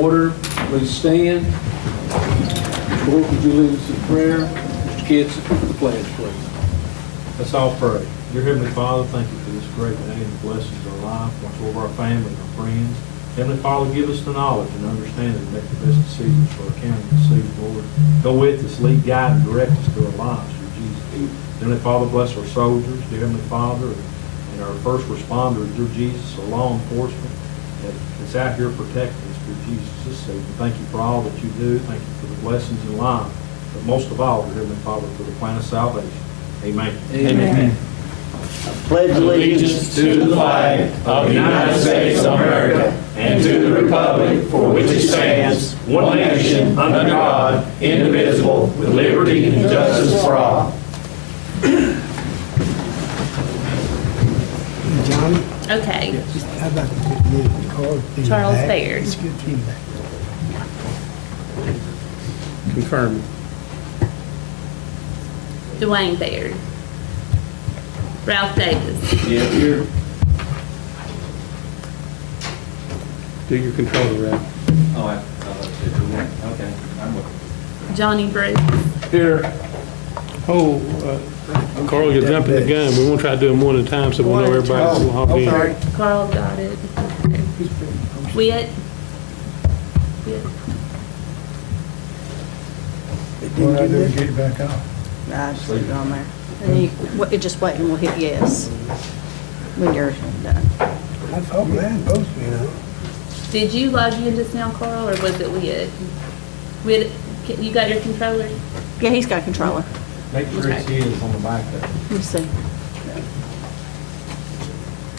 order. Please stand. Mr. Board, would you lead us in prayer? Mr. Kitts, the pledge, please. Let's all pray. Dear Heavenly Father, thank you for this great day and the blessings of our life. Watch over our family and our friends. Heavenly Father, give us the knowledge and understanding to make the best decisions for our county and city, Lord. Go with us, lead, guide, and direct us through our lives through Jesus. Heavenly Father, bless our soldiers, dear Heavenly Father, and our first responders, dear Jesus, our law enforcement that's out here protecting us, dear Jesus, this season. Thank you for all that you do. Thank you for the blessings in life. But most of all, dear Heavenly Father, for the plan of salvation. Amen. Amen. Pledge allegiance to the flag of the United States of America and to the republic for which it stands, one nation, under God, indivisible, with liberty and justice for all. Johnny, Okay, how about the card? Charles Baird. It's good feedback. Confirm. Dwayne Baird. Ralph Davis. Yeah, here. Do your controller, Ralph. Oh, I thought okay, I'm with Johnny Bruce. Here. Oh, Carl, you're jumping the gun. We won't try to do them one at a time so we know everybody's logged in. Carl got it. Witt. Witt. What I do to get it back off? I just leave it on there. And you, just wait and we'll hit yes when you're done. I thought we had both, you know. Did you log in just now, Carl, or was it Witt? Witt, you got your controller? Yeah, he's got a controller. Make sure it's his on the back there. Let me see.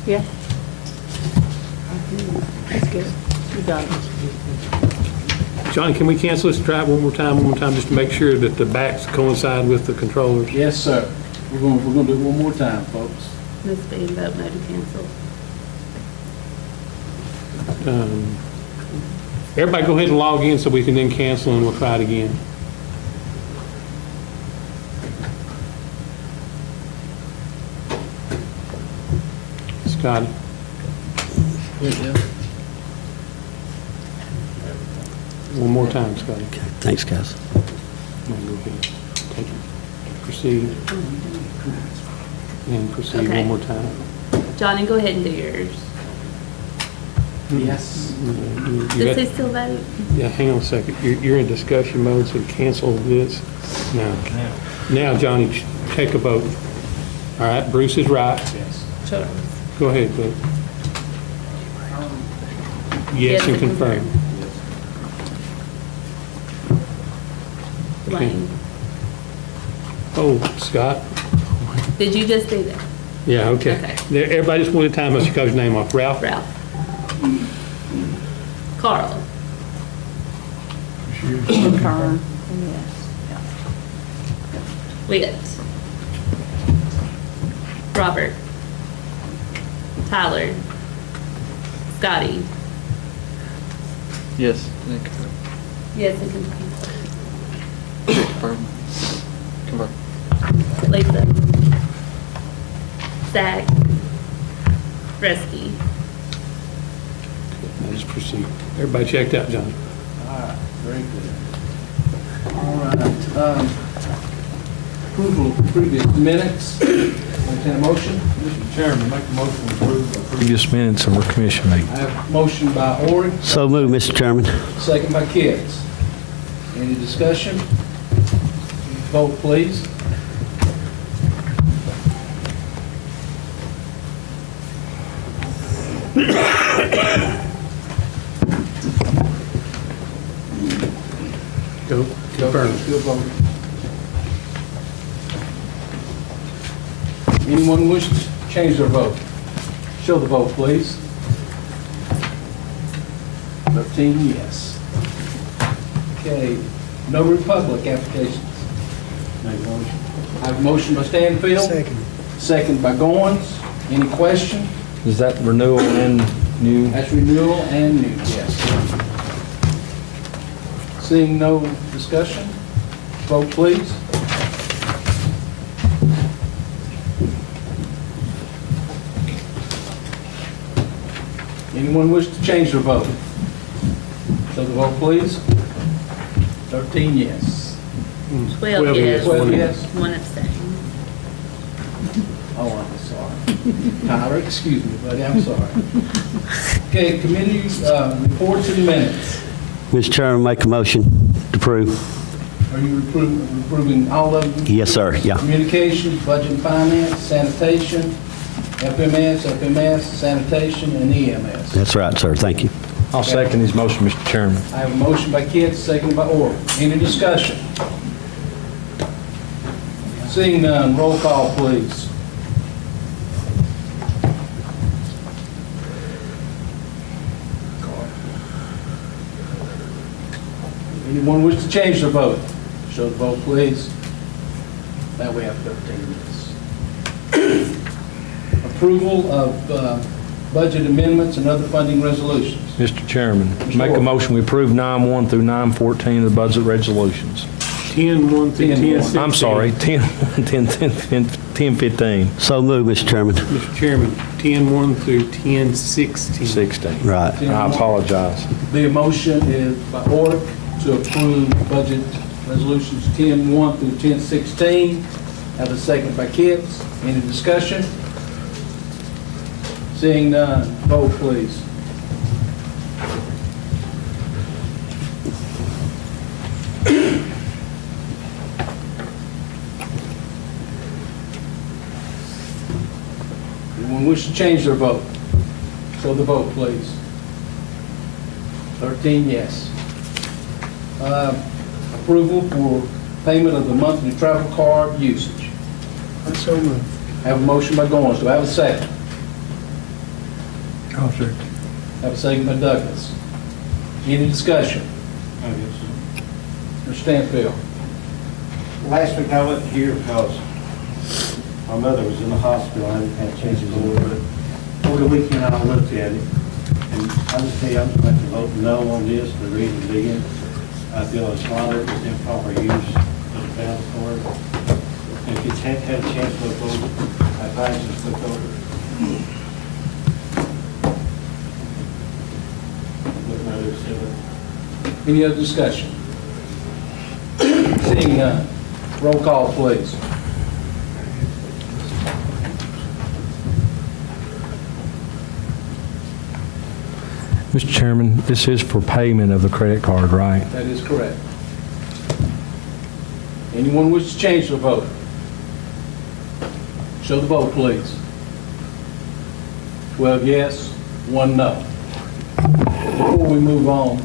Yeah. That's good. You got it. Johnny, can we cancel this, try it one more time, just to make sure that the backs coincide with the controllers? Yes, sir. We're gonna do it one more time, folks. This being vote no to cancel. Everybody go ahead and log in so we can then cancel and we'll try it again. Scotty? One more time, Scotty. Thanks, guys. Come on, go ahead. Take it. Proceed. And proceed Okay. one more time. Johnny, go ahead and do yours. Yes. You Does got- he still vote? Yeah, hang on a second. You're in discussion mode, so cancel this. Now, Johnny, take a vote. All right, Bruce is right. Yes. Charles. Go ahead, vote. Yes, and confirm. Dwayne. Oh, Scott? Did you just do that? Yeah, okay. Okay. There, everybody just wanted time, I should call your name off. Ralph? Ralph. Carl. Confirm. Yes. Witt. Robert. Tyler. Scotty. Yes. Yes, and Confirm. Confirm. Lisa. Zach. Resky. Now just proceed. Everybody checked out, Johnny? All right, very good. All right. Approval of previous minutes. Entertain a motion? Mr. Chairman, make a motion to approve the Previous minutes of our commission meeting. I have a motion by Ori, So moved, Mr. Chairman. second by Kitts. Any discussion? Vote, please. Go. Confirm. Still voting. Anyone wish to change their vote? Show the vote, please. 13 yes. Okay, no Republic applications. Make a motion. I have a motion by Stanfield. Second. Second by Goins. Any question? Is that renewal and new? That's renewal and new, yes. Seeing no discussion, vote please. Anyone wish to change their vote? Show the vote, please. 13 yes. 12 yes. 12 yes. 1 abstain. Oh, I'm sorry. Tyler, excuse me, buddy, I'm sorry. Okay, committee reports and minutes. Mr. Chairman, make a motion to approve. Are you approving all of them? Yes, sir, yeah. Communications, budget and finance, sanitation, FMS, sanitation, and EMS. That's right, sir, thank you. I'll second his motion, Mr. Chairman. I have a motion by Kent, seconded by Orr. Any discussion? Seeing none, roll call, please. Anyone wish to change their vote? Show the vote, please. Now we have 13 yes. Approval of budget amendments and other funding resolutions. Mr. Chairman, Mr. make a Orr. motion, we approve 9-1 through 9-14 of the budget resolutions. 10-1 through 10-16. I'm sorry, 10-15, So move, Mr. Chairman. Mr. Chairman, 10-1 through 10-16. 16. Right. I apologize. The motion is by Orr to approve budget resolutions 10-1 through 10-16. Have a second by Kitts. Any discussion? Seeing none, vote please. Anyone wish to change their vote? Show the vote, please. 13 yes. Approval for payment of the monthly travel card usage. I so moved. I have a motion by Goins. Do I have a second? I'll second. I have a second by Douglas. Any discussion? Mr. Stanfield. Last week I wasn't here because my mother was in the hospital. I didn't have a chance to go over it. Over the weekend I looked at it, and I just tell you, I'm going to vote no on this. The reason being, I feel it's honored with improper use of the travel card. And if you had a chance to look over, I advise you to look over. Look my other side. Any other discussion? Seeing none, roll call, please. Mr. Chairman, this is for payment of the credit card, right? That is correct. Anyone wish to change their vote? Show the vote, please. 12 yes, 1 no. Before we move on,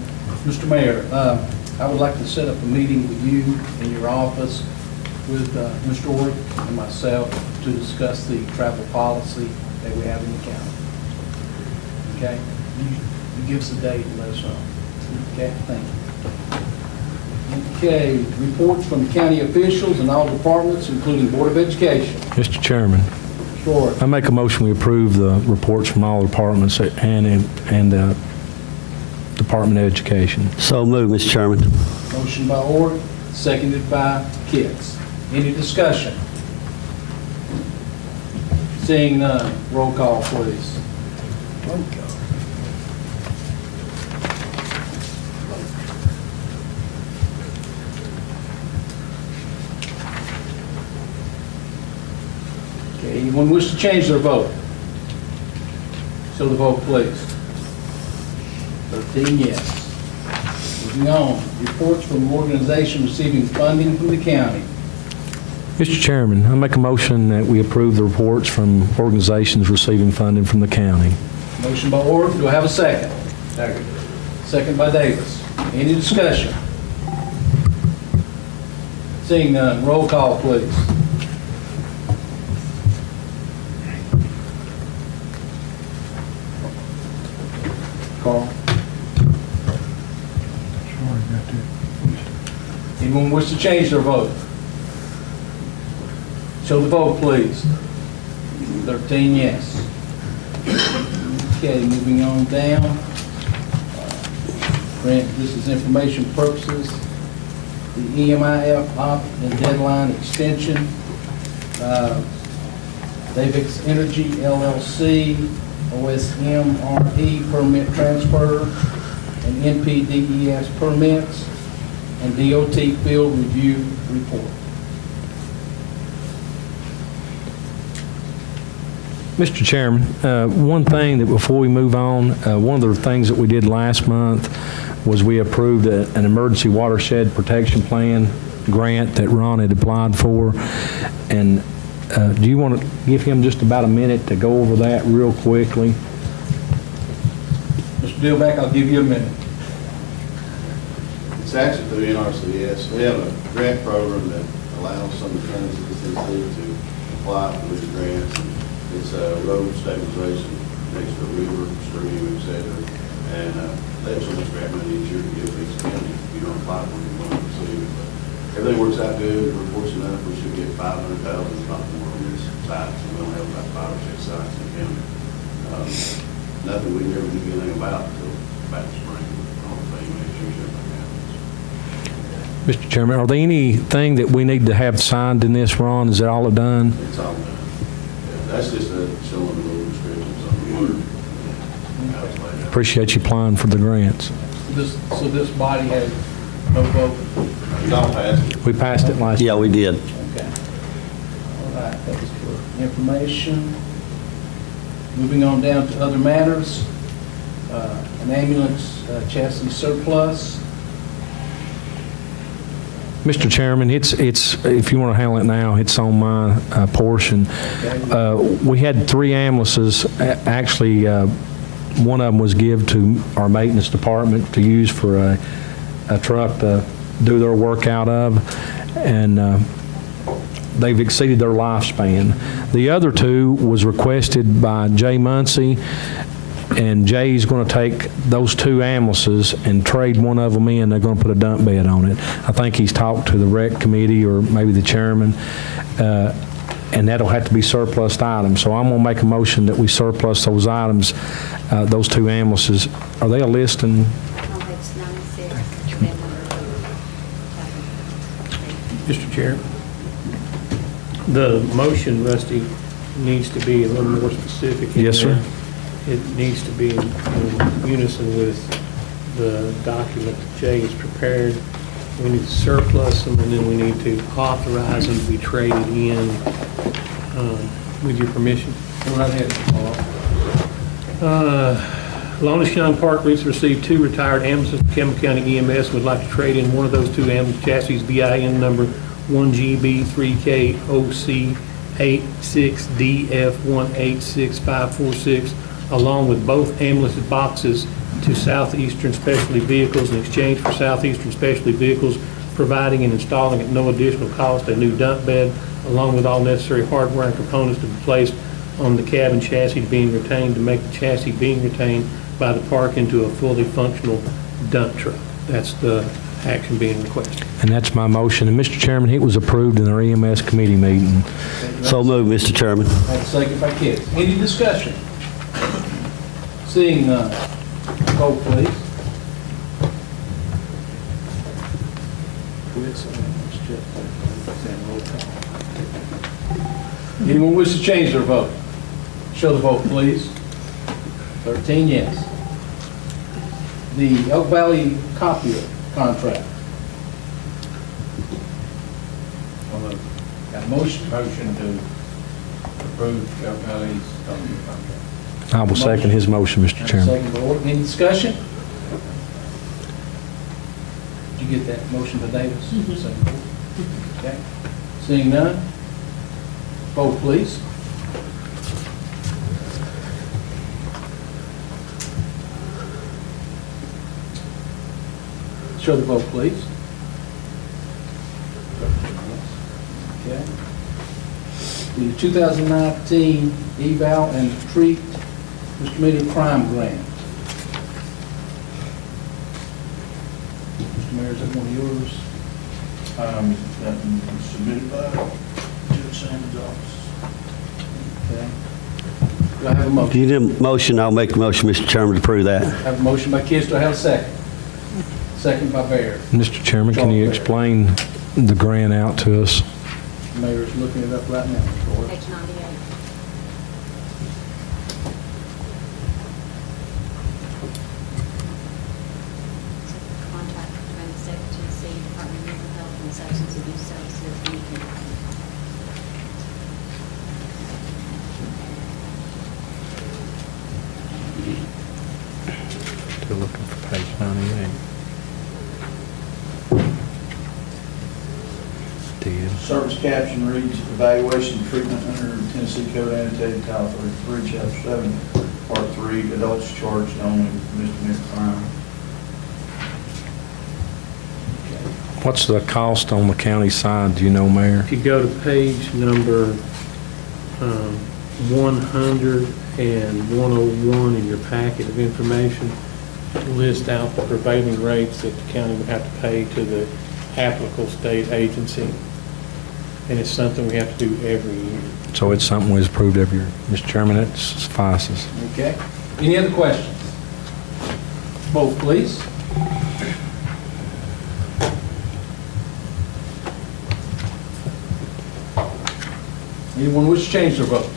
Mr. Mayor, I would like to set up a meeting with you in your office with Mr. Orr and myself to discuss the travel policy that we have in the county. Okay? You give us a date and let us know. Okay, thank you. Okay, reports from county officials and all departments, including Board of Education. Mr. Chairman, Mr. Orr. I make a motion, we approve the reports from all departments and Department of Education. So move, Mr. Chairman. Motion by Orr, seconded by Kitts. Any discussion? Seeing none, roll call, please. Okay, anyone wish to change their vote? Show the vote, please. 13 yes. Moving on, reports from organization receiving funding from the county. Mr. Chairman, I make a motion that we approve the reports from organizations receiving funding from the county. Motion by Orr, do I have a second? Second. Second by Davis. Any discussion? Seeing none, roll call, please. Carl? Sorry about that. Anyone wish to change their vote? Show the vote, please. 13 yes. Okay, moving on down. Grant, this is information purposes. The EMIF op and deadline extension. Davix Energy LLC, OSMRE permit transfer. and NPDES permits, and DOT field review report. Mr. Chairman, one thing that before we move on, one of the things that we did last month was we approved an emergency watershed protection plan grant that Ron had applied for. And do you want to give him just about a minute to go over that real quickly? Mr. Dillback, I'll give you a minute. It's actually through NRCS. We have a grant program that allows some of the funds of the city to apply for these grants. It's road stabilization next to a river, stream, et cetera. And they have so much grant money each year to give these counties. If you don't apply for it, you won't receive it. But everything works out good. We're fortunate enough we should get 500,000, if not more, on this site. So we only have about 5 or 6 sites in the county. Nothing we never knew anything about until back in spring. All the thing, make sure everything happens. Mr. Chairman, are there anything that we need to have signed in this, Ron? Is that all done? It's all done. Yeah, that's just showing the little restrictions on the water. How it's laid out. Appreciate you applying for the grants. So this body has no vote? You don't pass it. We passed it last. Yeah, we did. Okay. All right, that was for information. Moving on down to other matters. An ambulance chassis surplus. Mr. Chairman, it's if you want to handle it now, it's on my portion. We had 3 ambulances. Actually, one of them was given to our maintenance department to use for a truck to do their work out of, and they've exceeded their lifespan. The other 2 was requested by Jay Muncie, and Jay's going to take those 2 ambulances and trade one of them in. They're going to put a dump bed on it. I think he's talked to the rec committee or maybe the chairman, and that'll have to be surplus items. So I'm going to make a motion that we surplus those items, those 2 ambulances. Are they a list? And On page 96, Mr. Chair, the motion, Rusty, needs to be a little more specific. in Yes, sir. that It needs to be in unison with the document that Jay has prepared. We need to surplus them, and then we need to authorize them to be traded in with your permission. Go right ahead, Paul. Longest Young Park recently received 2 retired ambulances from Campbell County EMS. Would like to trade in one of those 2 ambulance chassis, VIN number 1GB3KOC86DF186546, along with both ambulance boxes to Southeastern Specialty Vehicles in exchange for Southeastern Specialty Vehicles providing and installing at no additional cost a new dump bed, along with all necessary hardware and components to be placed on the cabin chassis being retained to make the chassis being retained by the park into a fully functional dump truck. That's the action being requested. And that's my motion. And Mr. Chairman, it was approved in our EMS committee meeting. So moved, Mr. Chairman. Have a second by Kit. Any discussion? Seeing none. Vote, please. Anyone wish to change their vote? Show the vote, please. 13 yes. The Elk Valley copier contract. Got a motion? Motion to approve Elk Valley's contract. I will second his motion, Mr. And Chairman. second by Orton. Any discussion? Did you get that motion by Davis? Second. Okay. Seeing none, vote please. Show the vote, please. Okay. The 2019 eval and treat misdemeanor crime grant. Mr. Mayor, is that one of yours? That was submitted by Judge Sanders' office. Okay. Do I have a If motion? you need a motion, I'll make a motion, Mr. Chairman, to approve that. I have a motion by Kiss. Do I have a second? Second by Baird. Mr. Chairman, can you explain the grant out to us? The mayor is looking it up right now, Mr. Orr. page 98. substance abuse services, and you can Still looking for page 98. Did. Service caption reads, evaluation and treatment under Tennessee Code annotated Title 33, Chapter 7, Part 3, adults charged only with misdemeanor crime. What's the cost on the county side, do you know, Mayor? If you go to page number 100 and 101 in your packet of information, list out the prevailing rates that the county would have to pay to the applicable state agency. And it's something we have to do every year. So it's something we approved every year. Mr. Chairman, that suffices. Okay. Any other questions? Vote, please. Anyone wish to change their vote?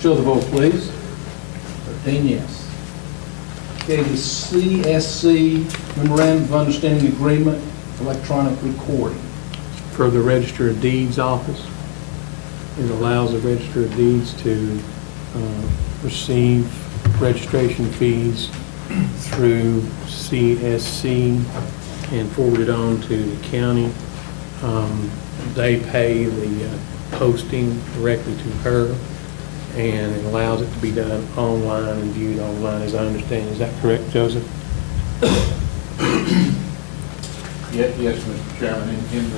Show the vote, please. 13 yes. Okay, the CSC Memorandum of Understanding Agreement, electronic recording. For the Register of Deeds office, it allows the Register of Deeds to receive registration fees through CSC and forward it on to the county. They pay the posting directly to her, and it allows it to be done online and viewed online, as I understand. Is that correct, Joseph? Yes, Mr. Chairman, in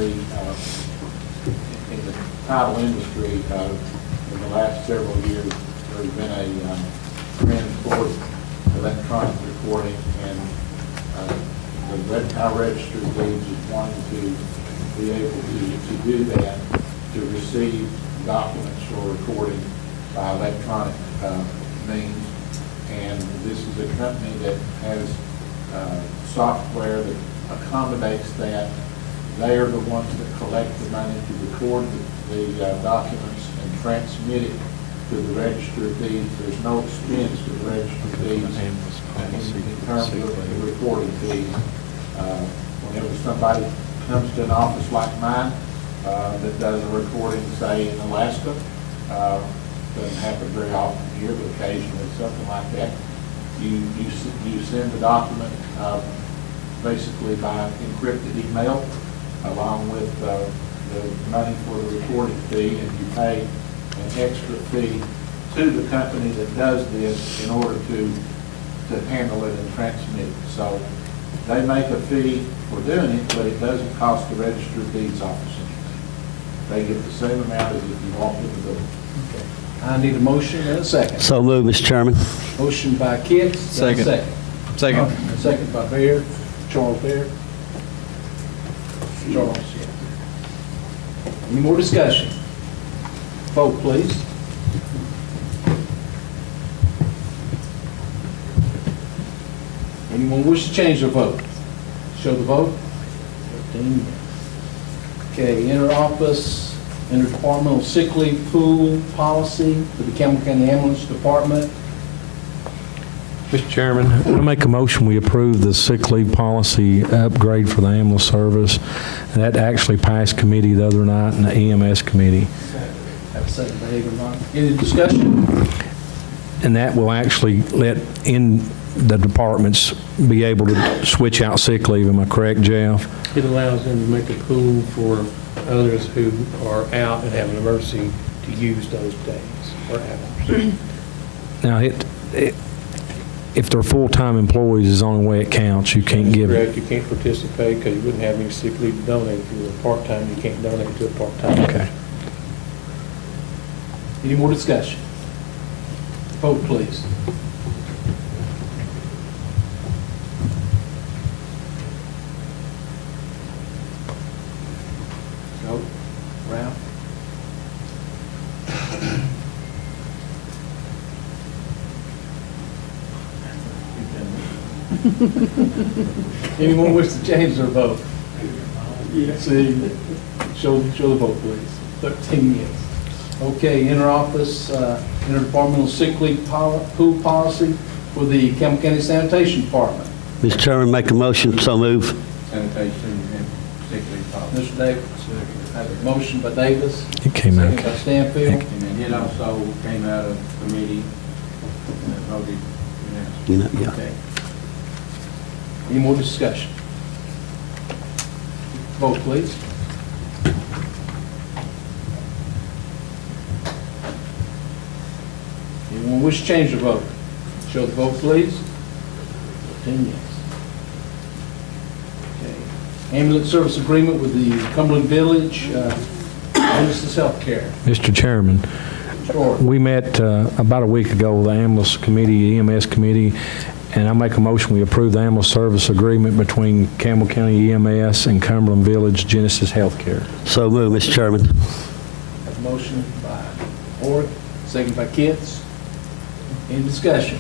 the title industry, in the last several years, there's been a trend toward electronic recording, and our register of deeds is wanting to be able to do that, to receive documents for recording by electronic means. And this is a company that has software that accommodates that. They are the ones that collect the money to record the documents and transmit it to the Register of Deeds. There's no expense to the Register of Deeds in terms of the recording fees. Whenever somebody comes to an office like mine that does a recording, say in Alaska, doesn't happen very often here, but occasionally something like that, you send the document basically by encrypted email, along with the money for the recording fee, and you pay an extra fee to the company that does this in order to handle it and transmit it. So they make a fee for doing it, but it doesn't cost the Register of Deeds office anything. They get the same amount as if you walked in the door. Okay. I need a motion and a second. So moved, Mr. Chairman. Motion by Kit. Second. Second. Second by Baird. Charles Baird. Charles, yeah. Any more discussion? Vote, please. Anyone wish to change their vote? Show the vote. 15 yes. Okay, inter-office, interdepartmental sick leave pool policy for the Campbell County Ambulance Department. Mr. Chairman, I make a motion we approve the sick leave policy upgrade for the ambulance service. And that actually passed committee the other night in the EMS committee. Have a second by Hagermill. Any discussion? And that will actually let in the departments be able to switch out sick leave. Am I correct, Jeff? It allows them to make a pool for others who are out and have an emergency to use those days or hours. Now, if they're full-time employees, is the only way it counts. You can't give it. Correct, you can't participate because you wouldn't have any sick leave to donate. If you were part-time, you can't donate to a part-time. Okay. Any more discussion? Vote, please. Vote. Ralph? Anyone wish to change their vote? See, show the vote, please. 13 yes. Okay, interoffice, interdepartmental sick leave pool policy for the Campbell County Sanitation Department. Mr. Chairman, make a motion. So move. Sanitation and sick leave Mr. Davis. I have a motion by Davis. It came out. Second by Stanfield. And it also came out of committee and voted unanimously. Yeah. Okay. Any more discussion? Vote, please. Anyone wish to change their vote? Show the vote, please. 10 yes. Okay. Ambulance service agreement with the Cumberland Village, Genesis Healthcare. Mr. Chairman, Sure. we met about a week ago with the ambulance committee, EMS committee, and I make a motion we approve the ambulance service agreement between Campbell County EMS and Cumberland Village Genesis Healthcare. So move, Mr. Chairman. Have a motion by Orrick, second by Kitts. Any discussion?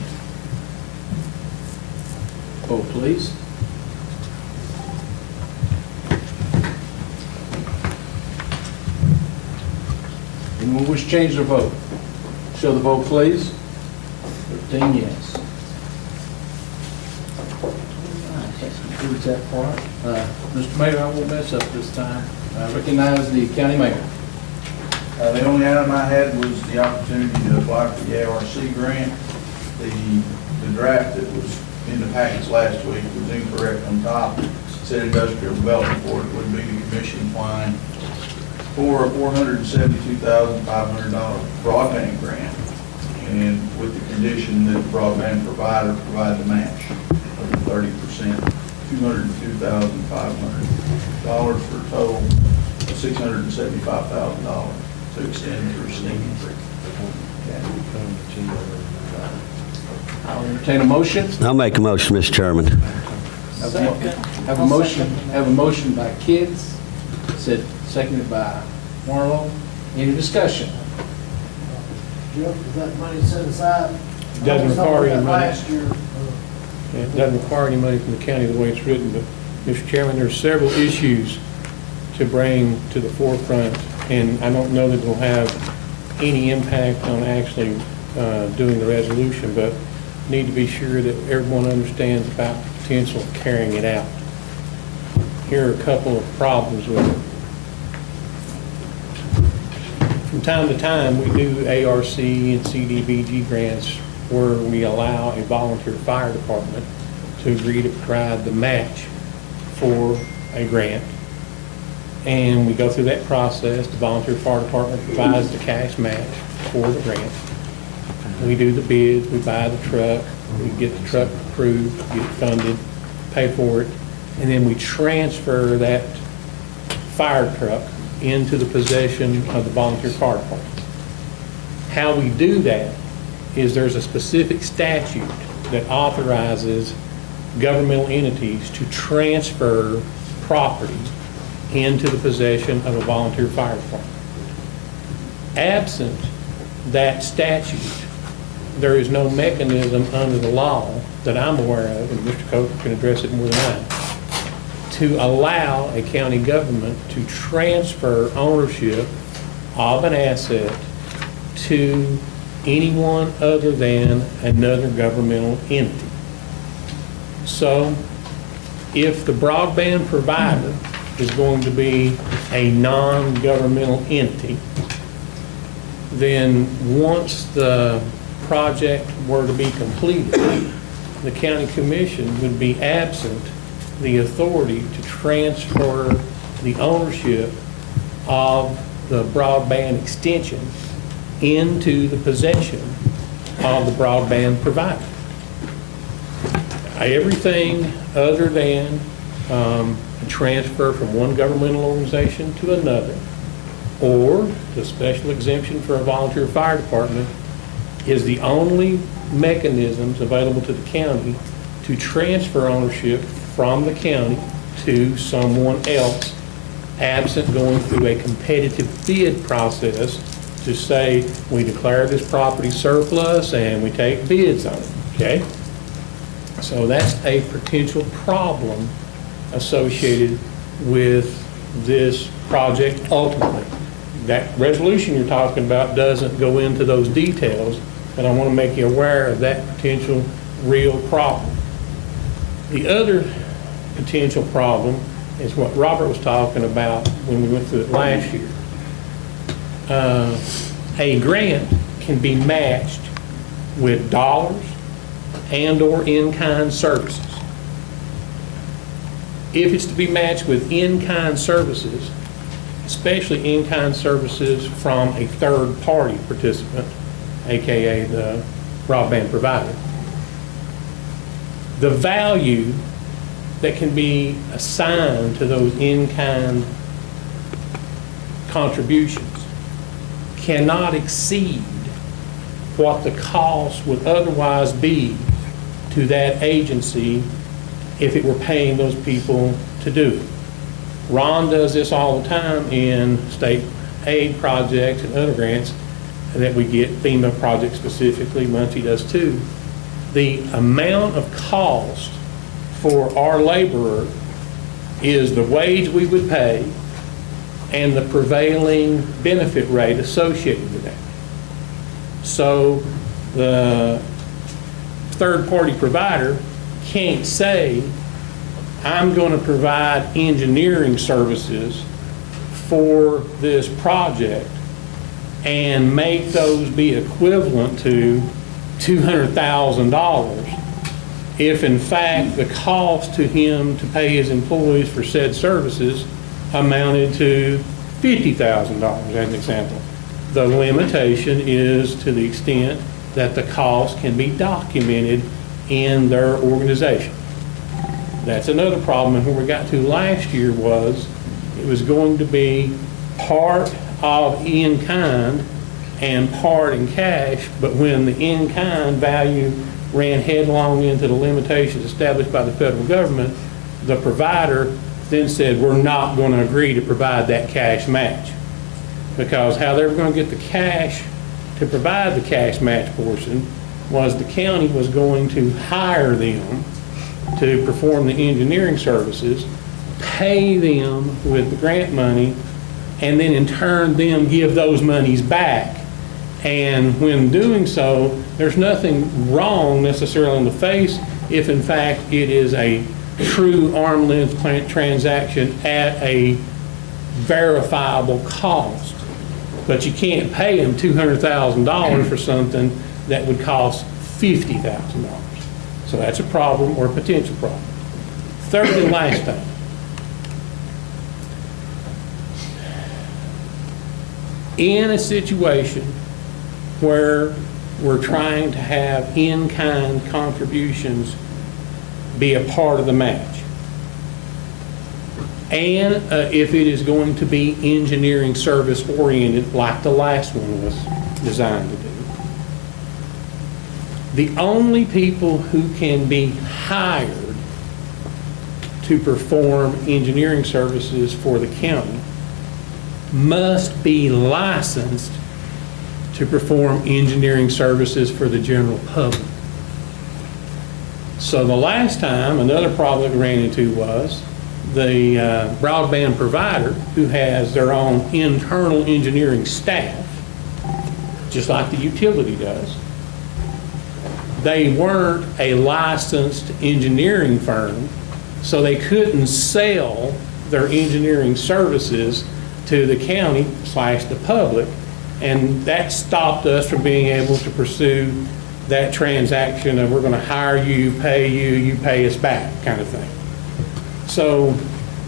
Vote, please. Anyone wish to change their vote? Show the vote, please. 13 yes. That concludes that part. Mr. Mayor, I won't mess up this time. I recognize the county mayor. The only item I had was the opportunity to apply for the ARC grant. The draft that was in the packets last week was incorrect on top. It said industrial development board would be the commission applying for a $472,500 broadband grant, and with the condition that the broadband provider provide the match of the 30%, $202,500 for a total of $675,000 to extend through Sneaky Creek. I'll entertain a motion. I'll make a motion, Mr. Chairman. Have a motion by Kitts, seconded by Marlowe. Any discussion? Jeff, is that money set aside? It doesn't require any money. Last year, It doesn't require any money from the county the way it's written, but, Mr. Chairman, there's several issues to bring to the forefront, and I don't know that it'll have any impact on actually doing the resolution, but need to be sure that everyone understands about the potential of carrying it out. Here are a couple of problems with it. From time to time, we do ARC and CDBG grants where we allow a volunteer fire department to agree to provide the match for a grant. And we go through that process. The volunteer fire department provides the cash match for the grant. We do the bids, we buy the truck, we get the truck approved, get it funded, pay for it, and then we transfer that fire truck into the possession of the volunteer fire department. How we do that is there's a specific statute that authorizes governmental entities to transfer property into the possession of a volunteer fire department. Absent that statute, there is no mechanism under the law that I'm aware of, and Mr. Coker can address it more than I, to allow a county government to transfer ownership of an asset to anyone other than another governmental entity. So if the broadband provider is going to be a non-governmental entity, then once the project were to be completed, the county commission would be absent the authority to transfer the ownership of the broadband extension into the possession of the broadband provider. Everything other than a transfer from one governmental organization to another, or the special exemption for a volunteer fire department, is the only mechanisms available to the county to transfer ownership from the county to someone else, absent going through a competitive bid process to say, we declare this property surplus and we take bids on it, okay? So that's a potential problem associated with this project ultimately. That resolution you're talking about doesn't go into those details, but I want to make you aware of that potential real problem. The other potential problem is what Robert was talking about when we went through it last year. A grant can be matched with dollars and/or in-kind services. If it's to be matched with in-kind services, especially in-kind services from a third-party participant, AKA the broadband provider, the value that can be assigned to those in-kind contributions cannot exceed what the cost would otherwise be to that agency if it were paying those people to do it. Ron does this all the time in state aid projects and other grants that we get, FEMA projects specifically, Muncie does too. The amount of cost for our laborer is the wage we would pay and the prevailing benefit rate associated with that. So the third-party provider can't say, I'm going to provide engineering services for this project and make those be equivalent to $200,000 if in fact the cost to him to pay his employees for said services amounted to $50,000 as an example. The limitation is to the extent that the cost can be documented in their organization. That's another problem, and where we got to last year was it was going to be part of in-kind and part in cash, but when the in-kind value ran headlong into the limitations established by the federal government, the provider then said, we're not going to agree to provide that cash match. Because how they were going to get the cash to provide the cash match portion was the county was going to hire them to perform the engineering services, pay them with the grant money, and then in turn them give those monies back. And when doing so, there's nothing wrong necessarily on the face if in fact it is a true arm's length transaction at a verifiable cost. But you can't pay them $200,000 for something that would cost $50,000. So that's a problem or a potential problem. Third and last thing. In a situation where we're trying to have in-kind contributions be a part of the match, and if it is going to be engineering service oriented like the last one was designed to do, the only people who can be hired to perform engineering services for the county must be licensed to perform engineering services for the general public. So the last time, another problem we ran into was the broadband provider, who has their own internal engineering staff, just like the utility does. They weren't a licensed engineering firm, so they couldn't sell their engineering services to the county / the public, and that stopped us from being able to pursue that transaction of we're going to hire you, you pay us back kind of thing. So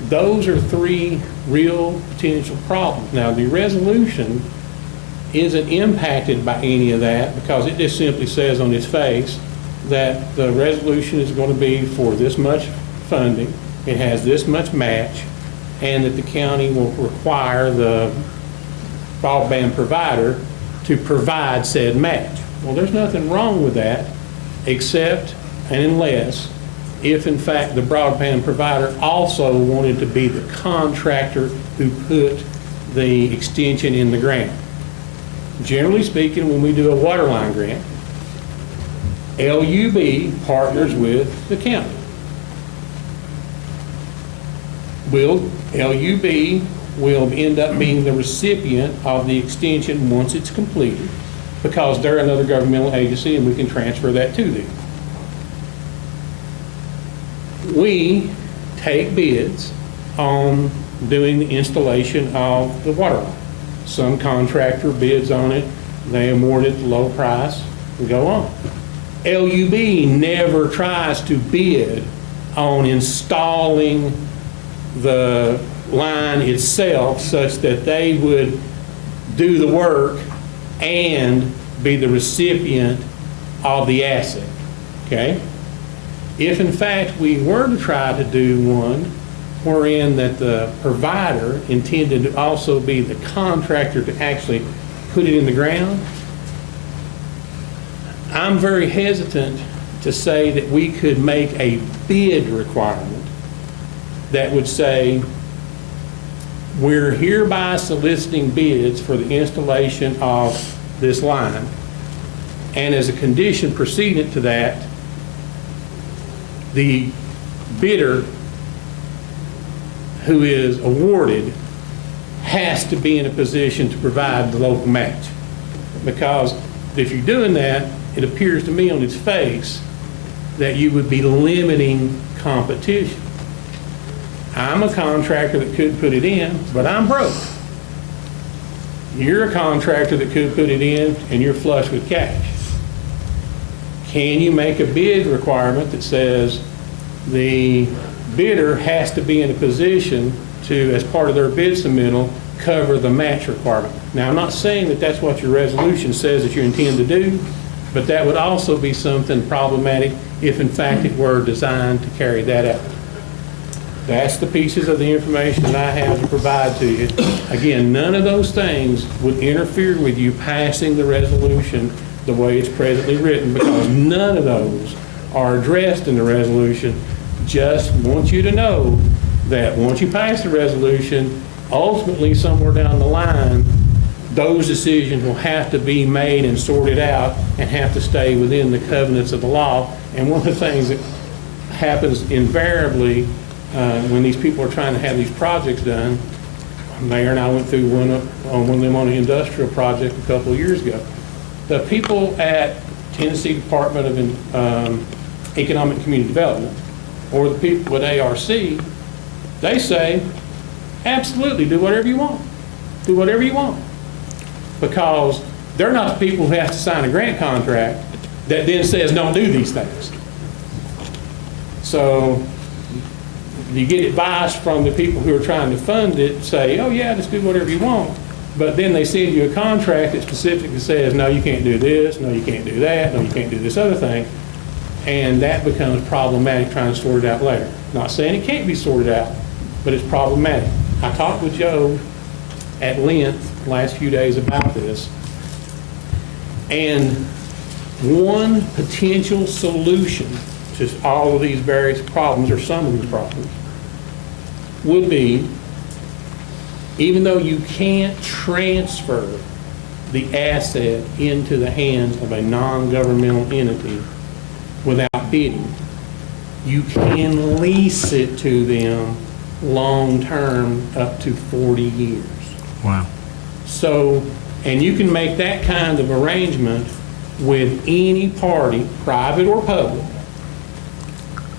those are three real potential problems. Now the resolution isn't impacted by any of that because it just simply says on its face that the resolution is going to be for this much funding, it has this much match, and that the county will require the broadband provider to provide said match. Well, there's nothing wrong with that except and unless if in fact the broadband provider also wanted to be the contractor who put the extension in the ground. Generally speaking, when we do a water line grant, LUB partners with the county. LUB will end up being the recipient of the extension once it's completed because they're another governmental agency and we can transfer that to them. We take bids on doing the installation of the water line. Some contractor bids on it, they award it the low price, and go on. LUB never tries to bid on installing the line itself such that they would do the work and be the recipient of the asset, okay? If in fact we were to try to do one wherein that the provider intended to also be the contractor to actually put it in the ground, I'm very hesitant to say that we could make a bid requirement that would say, we're hereby soliciting bids for the installation of this line, and as a condition precedent to that, the bidder who is awarded has to be in a position to provide the local match. Because if you're doing that, it appears to me on its face that you would be limiting competition. I'm a contractor that could put it in, but I'm broke. You're a contractor that could put it in, and you're flush with cash. Can you make a bid requirement that says the bidder has to be in a position to, as part of their bid submittal, cover the match requirement? Now, I'm not saying that that's what your resolution says that you intend to do, but that would also be something problematic if in fact it were designed to carry that out. That's the pieces of the information that I have to provide to you. Again, none of those things would interfere with you passing the resolution the way it's presently written, because none of those are addressed in the resolution. Just want you to know that once you pass the resolution, ultimately somewhere down the line, those decisions will have to be made and sorted out and have to stay within the covenants of the law. And one of the things that happens invariably when these people are trying to have these projects done, Mayor and I went through one of them on an industrial project a couple of years ago. The people at Tennessee Department of Economic and Community Development, or the people with ARC, they say, absolutely, do whatever you want. Do whatever you want. Because they're not the people who have to sign a grant contract that then says don't do these things. So you get advice from the people who are trying to fund it, say, oh yeah, just do whatever you want. But then they send you a contract that specifically says, no, you can't do this, no, you can't do that, no, you can't do this other thing. And that becomes problematic trying to sort it out later. Not saying it can't be sorted out, but it's problematic. I talked with Joe at length last few days about this. And one potential solution to all of these various problems, or some of these problems, would be, even though you can't transfer the asset into the hands of a non-governmental entity without bidding, you can lease it to them long-term up to 40 years. Wow. So, and you can make that kind of arrangement with any party, private or public.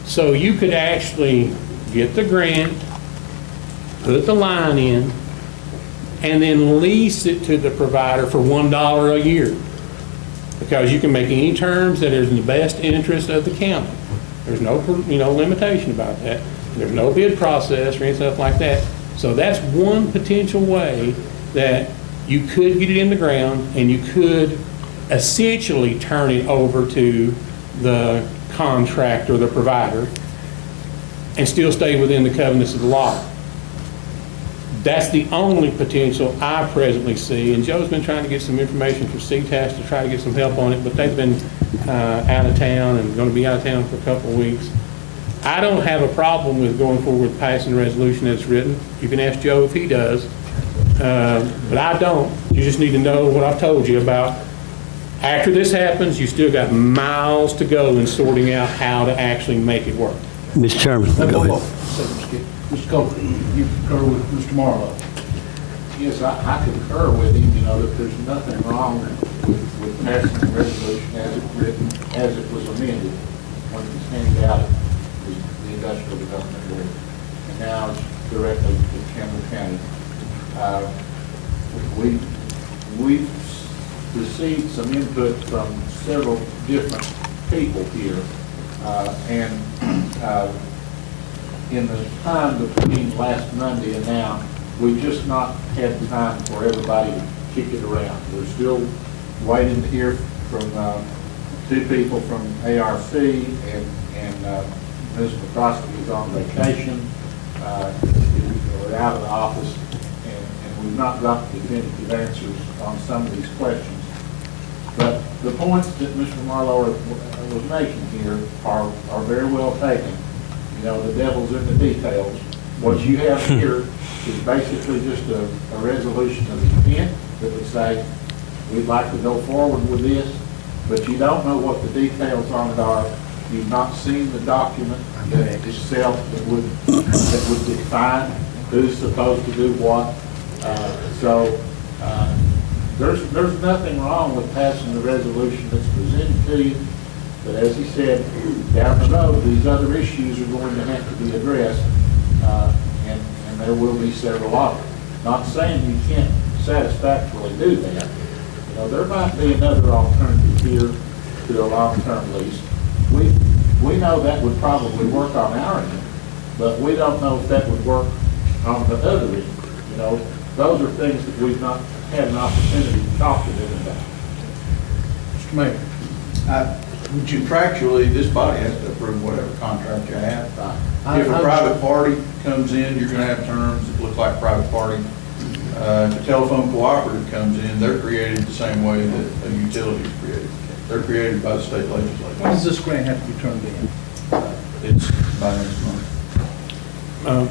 So you could actually get the grant, put the line in, and then lease it to the provider for $1 a year. Because you can make any terms that are in the best interest of the county. There's no, limitation about that. There's no bid process or any stuff like that. So that's one potential way that you could get it in the ground, and you could essentially turn it over to the contractor, the provider, and still stay within the covenants of the law. That's the only potential I presently see, and Joe's been trying to get some information from CTAS to try to get some help on it, but they've been out of town and going to be out of town for a couple of weeks. I don't have a problem with going forward with passing the resolution as written. You can ask Joe if he does, but I don't. You just need to know what I've told you about. After this happens, you still got miles to go in sorting out how to actually make it work. Mr. Chairman, go ahead. Mr. Coker, you concur with Mr. Marlowe? Yes, I concur with him, that there's nothing wrong with passing the resolution as it's written, as it was amended when it was handed out at the Industrial Development Board. And now directly to Campbell County. We've received some input from several different people here, and in the time between last Monday and now, we've just not had time for everybody to kick it around. We're still waiting to hear from two people from ARC, and Ms. McCroskey is on vacation, or out of the office, and we've not got definitive answers on some of these questions. But the points that Mr. Marlowe was making here are very well taken. You know, the devil's in the details. What you have here is basically just a resolution of intent that would say, we'd like to go forward with this, but you don't know what the details on it are. You've not seen the document that itself that would define who's supposed to do what. There's nothing wrong with passing the resolution that's presented to you, but as he said, down the road, these other issues are going to have to be addressed, and there will be several of them. Not saying you can't satisfactorily do that. You know, there might be another alternative here to a long-term lease. We know that would probably work on our end, but we don't know if that would work on the other end. You know, those are things that we've not had an opportunity to talk to them about. Mr. Mayor. Contractually, this body has to approve whatever contract you have. If a private party comes in, you're gonna have terms that look like private party. If a telephone cooperative comes in, they're created the same way that a utility is created. They're created by the state When legislature. does this grant have to be turned in? It's by next month.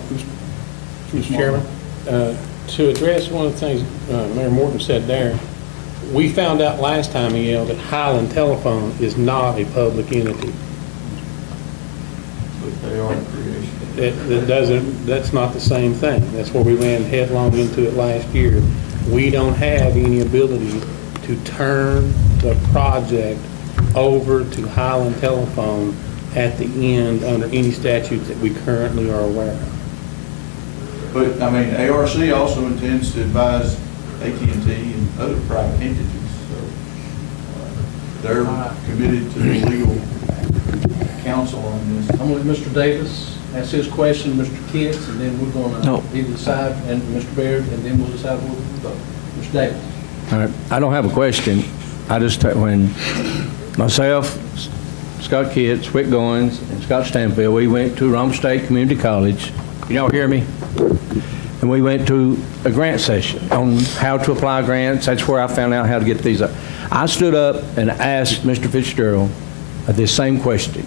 Mr. Chairman, to address one of the things Mayor Morton said there, we found out last time, E.L., that Highland Telephone is not a public entity. But they are creation. That's not the same thing. That's where we ran headlong into it last year. We don't have any ability to turn the project over to Highland Telephone at the end under any statutes that we currently are aware of. But, I mean, ARC also intends to advise AT&T and other private entities, so they're committed to legal counsel on this. I'm going to let Mr. Davis ask his question, Mr. Kitts, and then we're going to either decide, and Mr. Baird, and then we'll decide where we vote. Mr. Davis. All right, I don't have a question. I just, when myself, Scott Kitts, Wick Goins, and Scott Stanfield, we went to Rome State Community College. Can y'all hear me? And we went to a grant session on how to apply grants. That's where I found out how to get these up. I stood up and asked Mr. Fitzgerald this same question.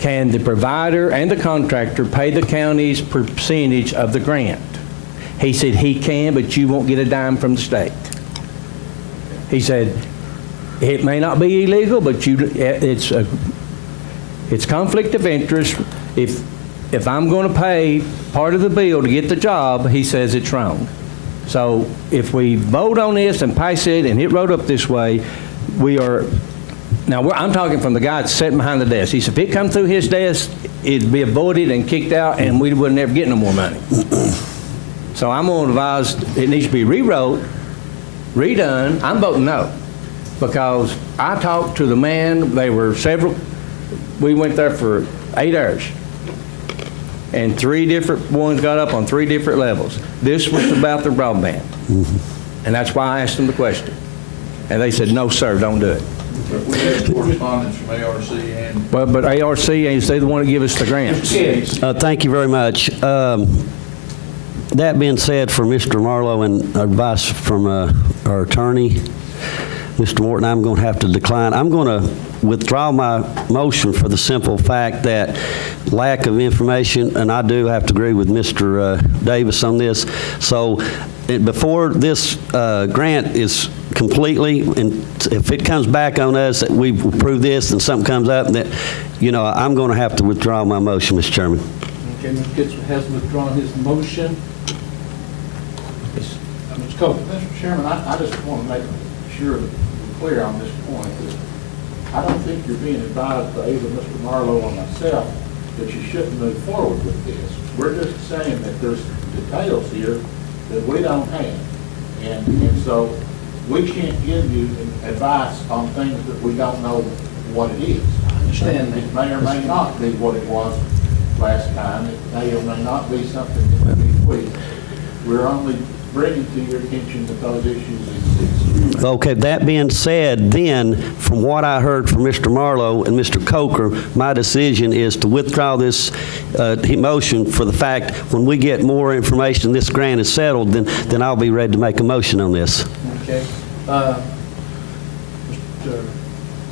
Can the provider and the contractor pay the county's percentage of the grant? He said he can, but you won't get a dime from the state. He said, it may not be illegal, but it's conflict of interest. If I'm going to pay part of the bill to get the job, he says it's wrong. So if we vote on this and pass it and it wrote up this way, we are, now I'm talking from the guy that's sitting behind the desk. He said if it come through his desk, it'd be avoided and kicked out and we would never get no more money. So I'm going to advise it needs to be rewrote, redone. I'm voting no because I talked to the man. They were we went there for 8 hours. And 3 different ones got up on 3 different levels. This was about the broadband. And that's why I asked them the question. And they said, no, sir, don't do it. But we have correspondence from ARC and... But ARC, is they the one to give us the grants? Thank you very much. That being said, for Mr. Marlowe and advice from our attorney, Mr. Morton, I'm going to have to decline. I'm going to withdraw my motion for the simple fact that lack of information, and I do have to agree with Mr. Davis on this. So before this grant is completely, and if it comes back on us that we've approved this and something comes up, that, you know, I'm going to have to withdraw my motion, Mr. Chairman. Okay, Mr. Kitts has withdrawn his motion. Mr. Cole. Mr. Chairman, I just want to make sure that we're clear on this point. That I don't think you're being advised by either Mr. Marlowe or myself that you shouldn't move forward with this. We're just saying that there's details here that we don't have. And so we can't give you advice on things that we don't know what it is. I understand that. It may or may not be what it was last time. It may or may not be something that can be tweaked. We're only bringing to your attention that those issues exist. Okay, that being said, then, from what I heard from Mr. Marlowe and Mr. Coker, my decision is to withdraw this motion for the fact when we get more information, this grant is settled, then I'll be ready to make a motion on this. Okay. Mr.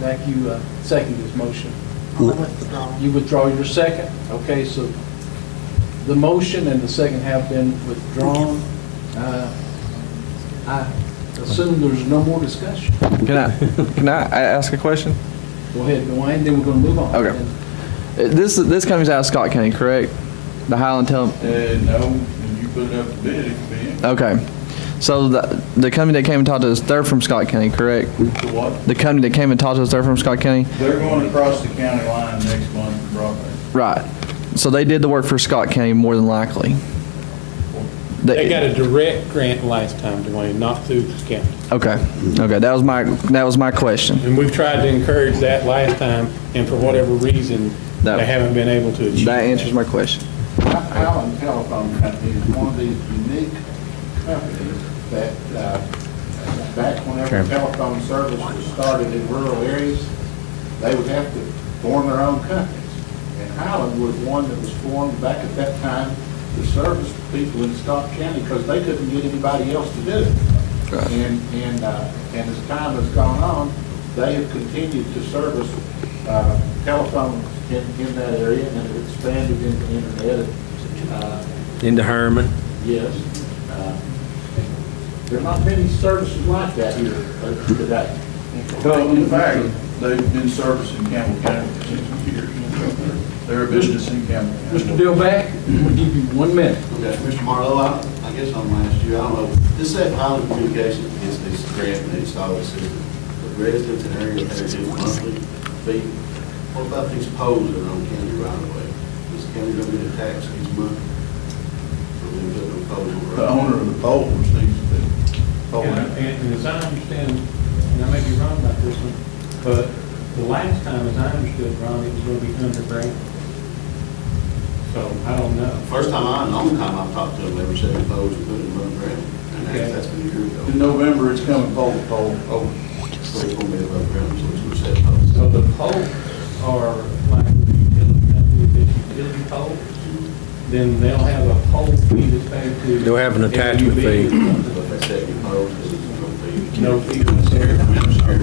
Mack, you second this motion. You withdraw your second? Okay, so the motion and the second have been withdrawn. I assume there's no more discussion. Can I ask a question? Go ahead, Dwayne, then we're going to move on. Okay. This company's out of Scott County, correct? The Highland No, when you put it up to bid, it could be. Okay. So the company that came and talked to us, they're from Scott County, correct? The what? The company that came and talked to us, they're from Scott County? They're going across the county line next month to Broadway. Right. So they did the work for Scott County more than likely. They got a direct grant last time, Dwayne, not through the county. Okay. Okay. That was my question. And we've tried to encourage that last time, and for whatever reason, they haven't been able to achieve. That answers my question. Highland Telephone Company is one of these unique companies that back whenever telephone service was started in rural areas, they would have to form their own companies. And Highland was one that was formed back at that time to service people in Scott County because they couldn't get anybody else to do it. Right. And as time has gone on, they have continued to service telephones in that area and have expanded into internet. Into Herman. Yes. There are not many services like that here today. Well, in fact, they've been servicing Campbell County for 60 years. They're a business in Campbell County. Mr. Dillback, we'll give you 1 minute. Okay, Mr. Marlowe, I guess I'm gonna ask you, I don't know, this said Highland Communications gets this grant and they install the system, but residents in area pay a monthly fee. What about these poles that are on county right away? Is the county gonna get a tax each month? For them putting those poles on the The road? owner of the pole receives the pole. And as I understand, and I may be wrong about this one, but the last time, as I understood, Ron, it was going to be underground. So I don't know. First time the only time I've talked to them, they were setting poles and putting them underground. And Okay. that's been a year ago. In November, it's coming pole to pole. Oh, so it's gonna be above ground, so it's gonna set poles. So the poles are like the utility company, if it's utility poles, then they'll have a pole fee that's paid to. They'll have an attachment fee. But they set your poles, this is gonna be. No fee necessary.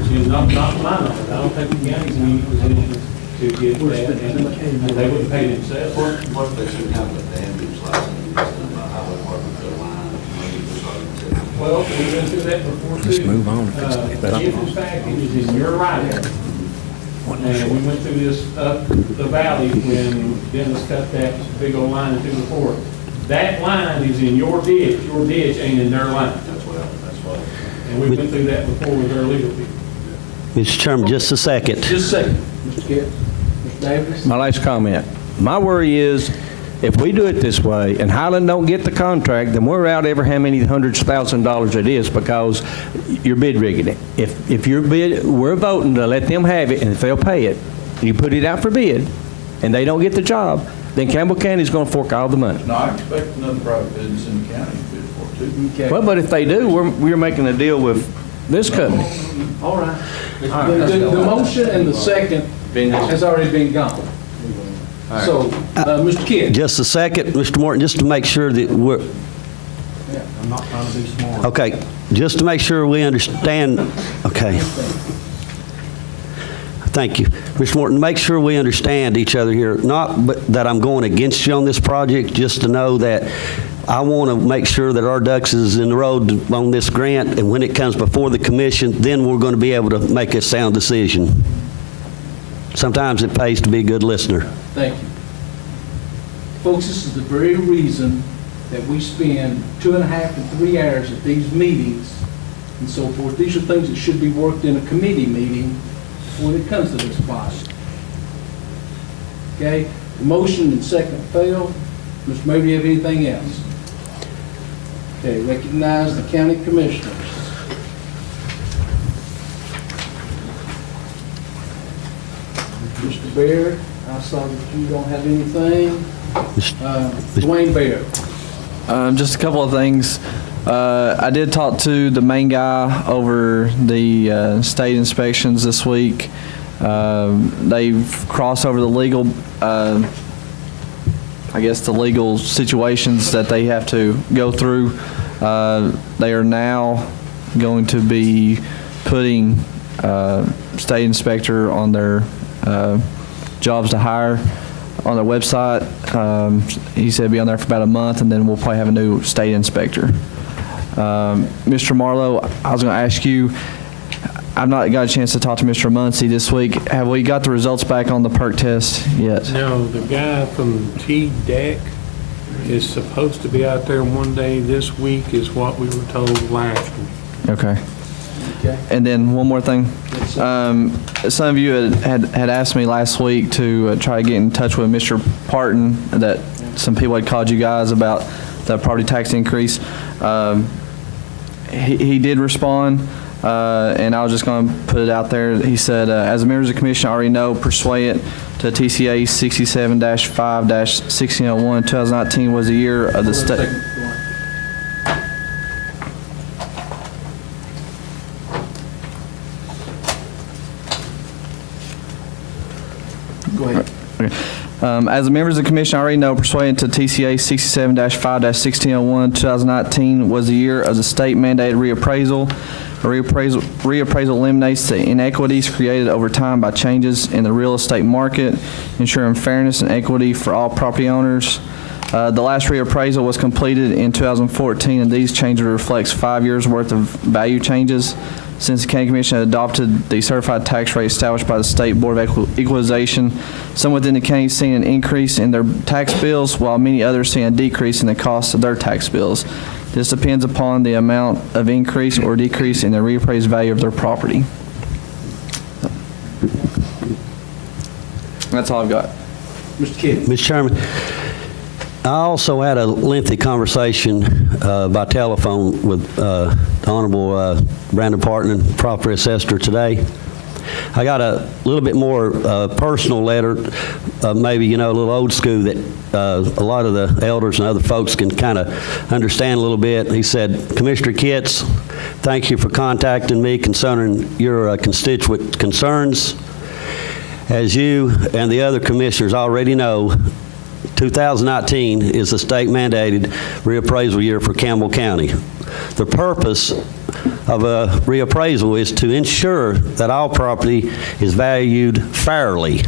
See, not my knowledge. I don't think the county's in any position to get that, and they wouldn't pay themselves. What if they should have a damage license, highway department, the line, maybe just like. Well, we've been through that before too. Let's move on if it's- if that's- If in fact it is in your right area, and we went through this up the valley when Dennis cut that big old line into the forest. That line is in your ditch ain't in their line. That's what. And we went through that before with their legal people. Mr. Chairman, just a second. Just a second, Mr. Gibbs. Mr. Davis? My last comment. My worry is, if we do it this way and Highland don't get the contract, then we're out ever how many hundreds of thousands of dollars it is because you're bid rigging it. If your bid, we're voting to let them have it, and if they'll pay it, you put it out for bid, and they don't get the job, then Campbell County's going to fork all the money. No, I expect another private business in the county to bid for it too. Okay. Well, but if they do, we're making a deal with this company. All right. The motion and the second has already been gone. So, Mr. Kidd. Just a second, Mr. Morton, just to make sure that we're, I'm not trying to be smart. okay, just to make sure we understand, okay. Thank you. Mr. Morton, make sure we understand each other here, not that I'm going against you on this project, just to know that I want to make sure that our ducks is in the road on this grant, and when it comes before the commission, then we're going to be able to make a sound decision. Sometimes it pays to be a good listener. Thank you. Folks, this is the very reason that we spend 2.5 to 3 hours at these meetings and so forth. These are things that should be worked in a committee meeting when it comes to this body. Okay? Motion and second failed. Mr. Mayor, do you have anything else? Okay, recognize the county commissioners. Mr. Baird, I saw that you don't have anything. Dwayne Baird. Just a couple of things. I did talk to the main guy over the state inspections this week. They've crossed over the legal, I guess the legal situations that they have to go through. They are now going to be putting state inspector on their jobs to hire on their website. He said be on there for about a month, and then we'll probably have a new state inspector. Mr. Marlowe, I was going to ask you, I've not got a chance to talk to Mr. Muncie this week. Have we got the results back on the perk test yet? No, the guy from TDEC is supposed to be out there one day this week, is what we were told last week. Okay. Okay. And then one more thing. Some of you had asked me last week to try to get in touch with Mr. Parton, that some people had called you guys about the property tax increase. He did respond, and I was just going to put it out there. He said, as the members of the commission already know, pursuant to TCA 67-5-1601, 2019 was the year of the state. Go ahead. Okay. As the members of the commission already know, pursuant to TCA 67-5-1601, 2019 was the year of the state mandated reappraisal. The reappraisal eliminates the inequities created over time by changes in the real estate market, ensuring fairness and equity for all property owners. The last reappraisal was completed in 2014, and these changes reflects 5 years' worth of value changes. Since the County Commission adopted the certified tax rate established by the State Board of Equalization, some within the county seen an increase in their tax bills, while many others seen a decrease in the cost of their tax bills. This depends upon the amount of increase or decrease in the reappraised value of their property. That's all I've got. Mr. Kidd. Mr. Chairman, I also had a lengthy conversation by telephone with the Honorable Brandon Parton, property assessor, today. I got a little bit more personal letter, maybe, a little old school that a lot of the elders and other folks can kind of understand a little bit. He said, Commissioner Kitts, thank you for contacting me concerning your constituent concerns. As you and the other commissioners already know, 2019 is the state-mandated reappraisal year for Campbell County. The purpose of a reappraisal is to ensure that all property is valued fairly.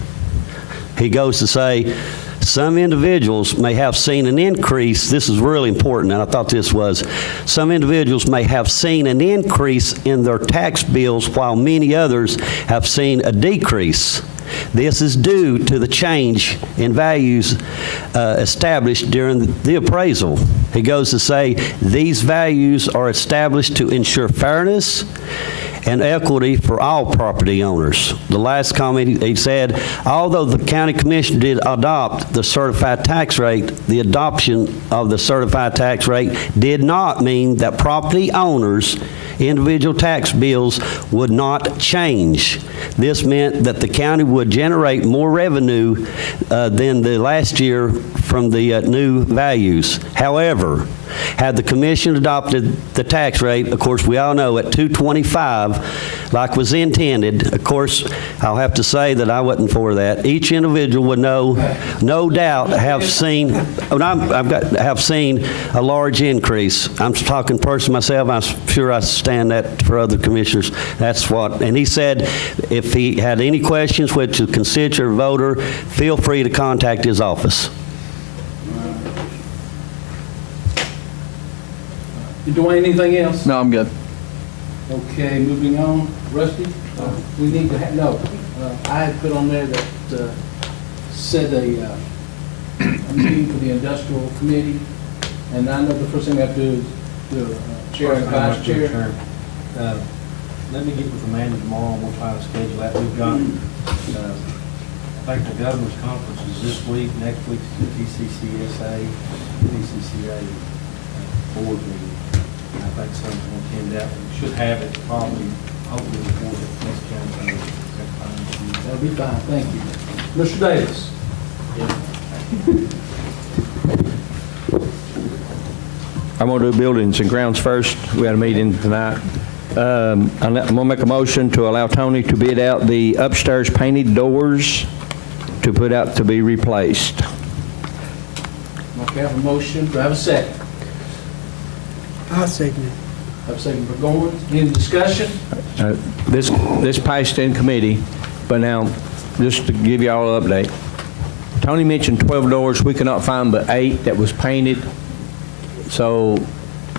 He goes to say, some individuals may have seen an increase. This is really important, and I thought this was. Some individuals may have seen an increase in their tax bills, while many others have seen a decrease. This is due to the change in values established during the appraisal. He goes to say these values are established to ensure fairness and equity for all property owners. The last comment, he said, although the county commission did adopt the certified tax rate, the adoption of the certified tax rate did not mean that property owners' individual tax bills would not change. This meant that the county would generate more revenue than the last year from the new values. However, had the commission adopted the tax rate, of course, we all know at 225, like was intended, of course, I'll have to say that I wasn't for that. Each individual would no doubt have seen, have seen a large increase. I'm talking personally myself. I'm sure I stand that for other commissioners. That's what, and he said if he had any questions, which is a constituent voter, feel free to contact his office. Dwayne, anything else? No, I'm good. Okay, moving on. Rusty, we need to have, no, I had put on there that said a meeting for the industrial committee, and I know the first thing I have to do is chair and vice chair. Let me get with Amanda tomorrow, and we'll try to schedule that. We've got think the governor's conference is this week, next week's the PCCSA board meeting. I think someone's going to attend that. We should have it probably, hopefully before the next council meeting. Is that fine with you? That'll be fine, thank you. Mr. Davis? I'm going to do buildings and grounds first. We had a meeting tonight. I'm going to make a motion to allow Tony to bid out the upstairs painted doors to put out to be replaced. Okay, I have a motion, do I have a second? I'll second it. I have a second by Goins, any discussion? This passed in committee, but now, just to give you all an update, Tony mentioned 12 doors. We could not find but 8 that was painted. So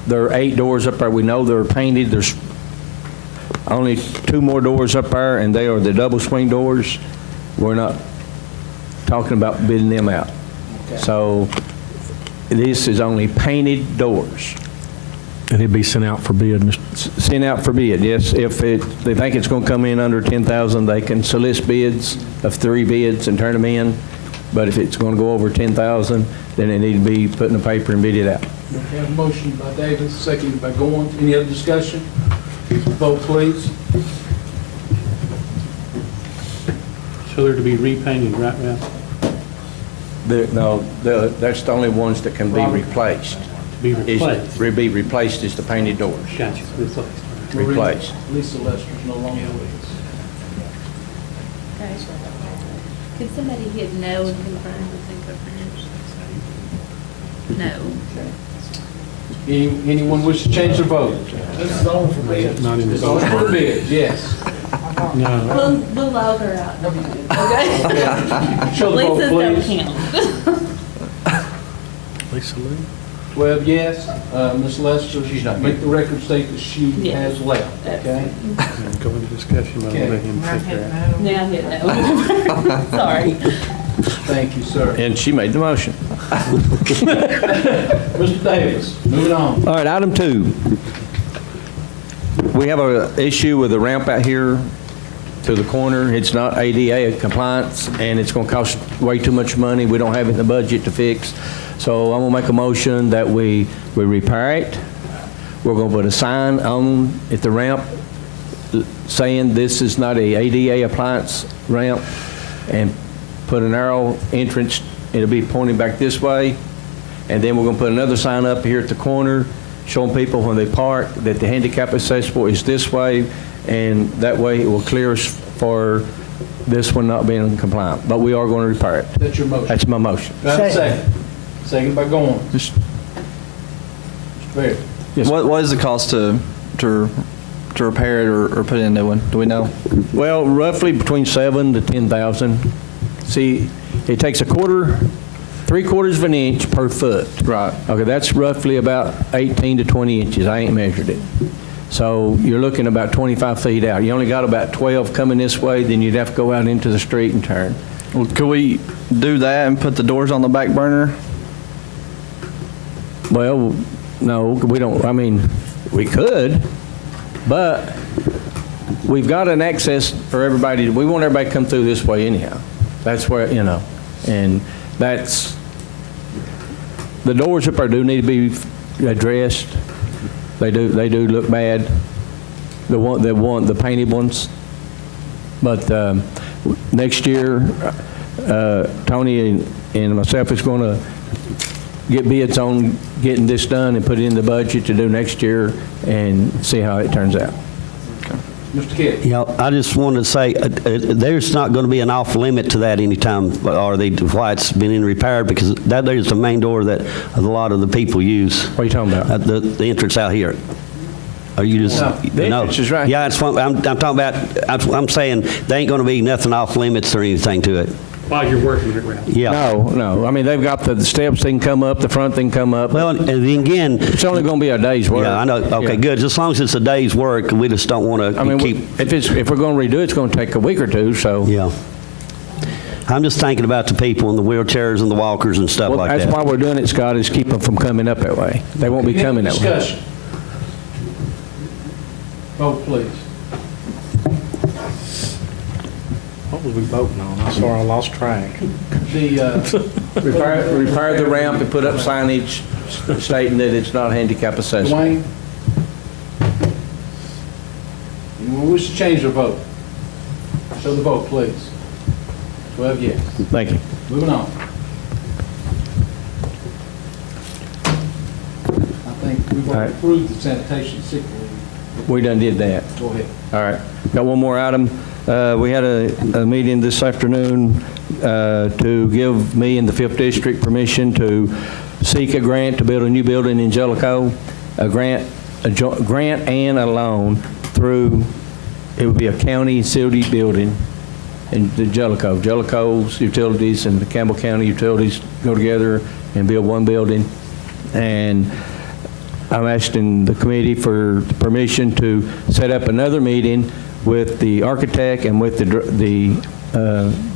there are 8 doors up there. We know they're painted. There's only 2 more doors up there, and they are the double swing doors. We're not talking about bidding them out. Okay. So this is only painted doors. And it'd be sent out for bid, Mr. Sent out for bid, yes. If they think it's going to come in under 10,000, they can solicit bids of 3 bids and turn them in. But if it's going to go over 10,000, then they need to be put in the paper and bid it out. Okay, I have a motion by Davis, seconded by Goins, any other discussion? Vote, please. So they're to be repainted, right, Ralph? That's the only ones that can be replaced. To be replaced? Be replaced is the painted doors. Gotcha, replaced. Replaced. Lisa Lester's no longer with us. Okay. Could somebody hit no and confirm the thing confirms? No. Anyone wish to change their vote? This is on for me. Not in It's the on for the bid, yes. No. We'll log her out. Okay? Show the vote, Lisa's don't please. count. Lisa Lee? 12 yes. Ms. Lester, make the record state that she Yes. has left, okay? Go into discussion, but I'll let him take that. Now hit no. Sorry. Thank you, sir. And she made the motion. Mr. Davis, moving on. All right, item 2. We have an issue with the ramp out here to the corner. It's not ADA compliance, and it's going to cost way too much money. We don't have it in the budget to fix. So I'm going to make a motion that we repair it. We're going to put a sign on at the ramp saying this is not a ADA appliance ramp, and put an arrow entrance. It'll be pointing back this way. And then we're going to put another sign up here at the corner showing people when they park that the handicap accessible is this way, and that way it will clear us for this one not being compliant. But we are going to repair it. That's your motion. That's my motion. Do I have a second? Second by Goins. Just- Mr. Baird. Yes. What is the cost to repair it or put in a new one? Do we know? Well, roughly between 7,000 to 10,000. See, it takes 3/4 of an inch per foot. Right. Okay, that's roughly about 18 to 20 inches. I ain't measured it. So you're looking about 25 feet out. You only got about 12 coming this way, then you'd have to go out into the street and turn. Well, could we do that and put the doors on the back burner? Well, no, we don't, I mean, we could, but we've got an access for everybody. We want everybody to come through this way anyhow. That's where, and that's, the doors up there do need to be addressed. They do look bad. The painted ones. But next year, Tony and myself is going to get bids on getting this done and put it in the budget to do next year and see how it turns out. Mr. Kidd. I just wanted to say, there's not going to be an off limit to that anytime, or why it's been repaired, because that there's the main door that a lot of the people use. What are you talking about? The entrance out here. Are you just? No, the entrance is right. Yeah, I'm talking about, I'm saying there ain't going to be nothing off limits or anything to it. While you're working it around. Yeah. No. I mean, they've got the steps they can come up, the front they can come up. Well, and then again. It's only going to be a day's work. Yeah, I know. Okay, Yeah. good. As long as it's a day's work, we just don't want to I mean, keep. if we're going to redo it, it's going to take a week or two, so. Yeah. I'm just thinking about the people in the wheelchairs and the walkers and stuff Well, like that. that's why we're doing it, Scott, is keep them from coming up that way. They won't be coming that way. Discussion. Vote, please. What was we voting on? I'm sorry, I lost track. The, Repair the ramp and put up signage stating that it's not handicap accessible. Dwayne? Anyone wish to change their vote? Show the vote, please. 12 yes. Thank you. Moving on. I think we've All right. already approved the sanitation sick leave. We done did that. Go ahead. All right. Got one more item. We had a meeting this afternoon to give me and the 5th District permission to seek a grant to build a new building in Jellicoe, a grant and a loan through, it would be a county city building in the Jellicoe. Jellicoe's utilities and the Campbell County utilities go together and build one building. And I'm asking the committee for permission to set up another meeting with the architect and with the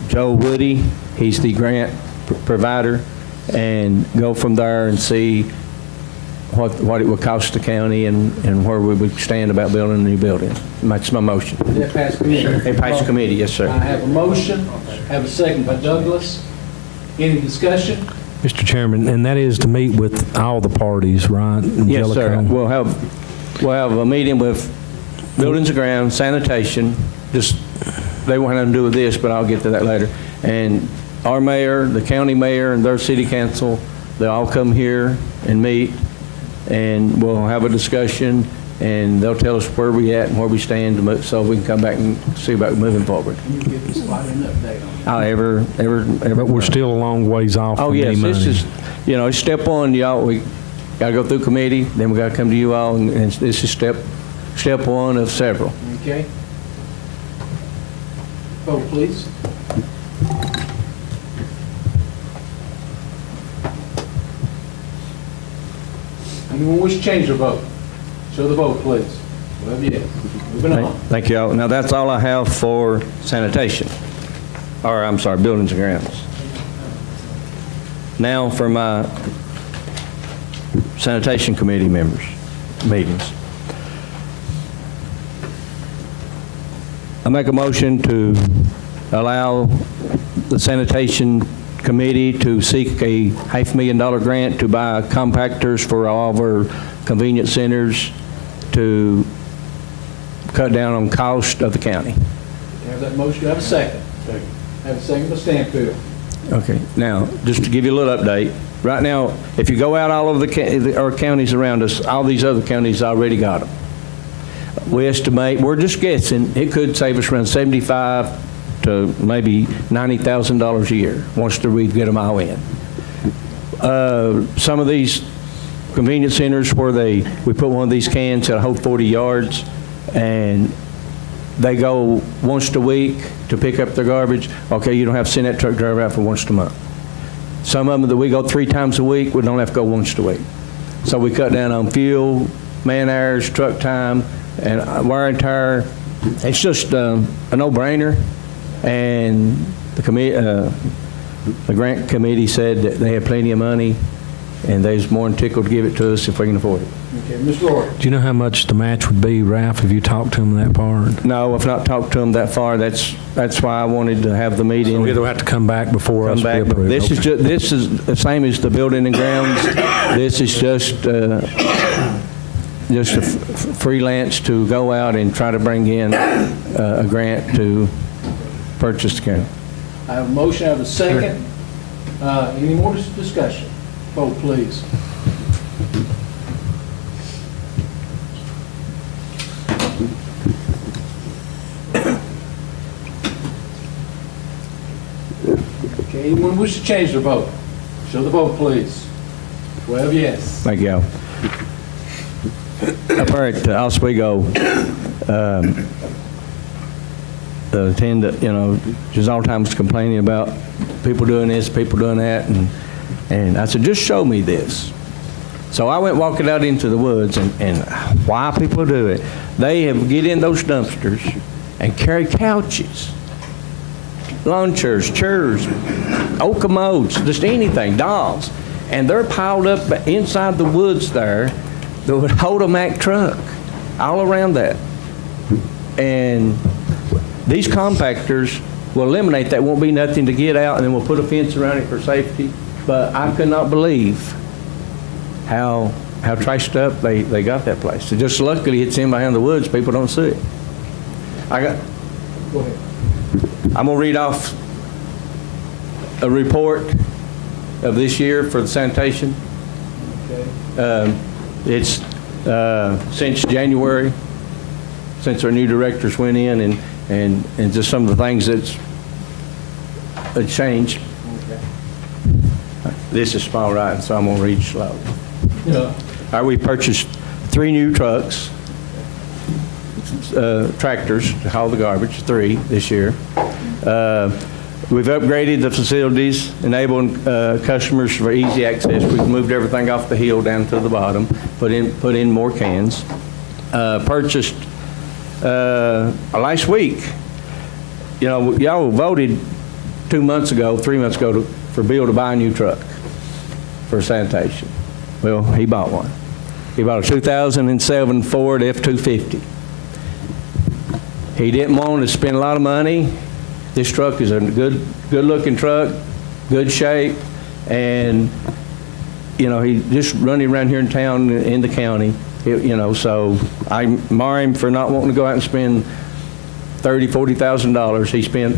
Joe Woody. He's the grant provider, and go from there and see what it would cost the county and where we would stand about building a new building. That's my motion. Did that pass committee? It passed committee, yes, sir. I have a motion, have a second by Douglas. Any discussion? Mr. Chairman, and that is to meet with all the parties, right? in Yes, sir. Jellicoe? We'll have a meeting with buildings and grounds, sanitation, just, they won't have to do with this, but I'll get to that later. And our mayor, the county mayor, and their city council, they all come here and meet, and we'll have a discussion, and they'll tell us where we at and where we stand, so we can come back and see about moving forward. You can give this body an update on it. But we're still a long ways off Oh, from any yes, money. this is, it's step one, y'all, we gotta go through committee, then we gotta come to you all, and this is step one of several. Okay? Vote, please. Anyone wish to change their vote? Show the vote, please. 12 yes. Moving on. Thank you all. Now, that's all I have for sanitation, or, I'm sorry, buildings and grounds. Now for my sanitation committee members' meetings. I make a motion to allow the sanitation committee to seek a $500,000 grant to buy compactors for all of our convenience centers to cut down on cost of the county. You have that motion, you have a second. Have a second by Stanfield. Okay, now, just to give you a little update, right now, if you go out all over our counties around us, all these other counties already got them. We estimate, we're just guessing, it could save us around $75,000 to maybe $90,000 a year once we get them all in. Some of these convenience centers where we put one of these cans that hold 40 yards, and they go once a week to pick up their garbage. Okay, you don't have to send that truck driver out for once a month. Some of them that we go 3 times a week, we don't have to go once a week. So we cut down on fuel, man hours, truck time, and wear and tear. It's just a no-brainer. And the grant committee said that they had plenty of money, and they was more than tickled to give it to us if we can afford it. Okay, Ms. Roy. Do you know how much the match would be, Ralph, if you talked to them that part? No, I've not talked to them that far. That's why I wanted to have the meeting. So they'll have to come back before us Come to be back. approved. This is the same as the building and grounds. This is just a freelance to go out and try to bring in a grant to purchase the camera. I have a motion, I have a second. Any more discussion? Vote, please. Okay, anyone wish to change their vote? Show the vote, please. 12 yes. Thank you all. Up there at Oswego, the attendant, she's all the time complaining about people doing this, people doing that, and I said, just show me this. So I went walking out into the woods, and why people do it, they have get in those dumpsters and carry couches, lawn chairs, old commodes, just anything, dolls, and they're piled up inside the woods there that would hold a Mack truck all around that. And these compactors we'll eliminate that, won't be nothing to get out, and then we'll put a fence around it for safety. But I could not believe how trashed up they got that place. So just luckily it's in behind the woods, people don't see it. Go ahead. I'm gonna read off a report of this year for the sanitation. It's since January, since our new directors went in, and just some of the things that's changed. This is small writing, so I'm going to read slow. All right, we purchased 3 new trucks, tractors to haul the garbage, 3 this year. We've upgraded the facilities, enabling customers for easy access. We've moved everything off the hill down to the bottom, put in more cans. Purchased last week. You know, y'all voted 3 months ago for Bill to buy a new truck for sanitation. Well, he bought one. He bought a 2007 Ford F-250. He didn't want to spend a lot of money. This truck is a good-looking truck, good shape, and you know, he's just running around here in town, in the county. You know, so I admire him for not wanting to go out and spend $30,000, $40,000. He spent,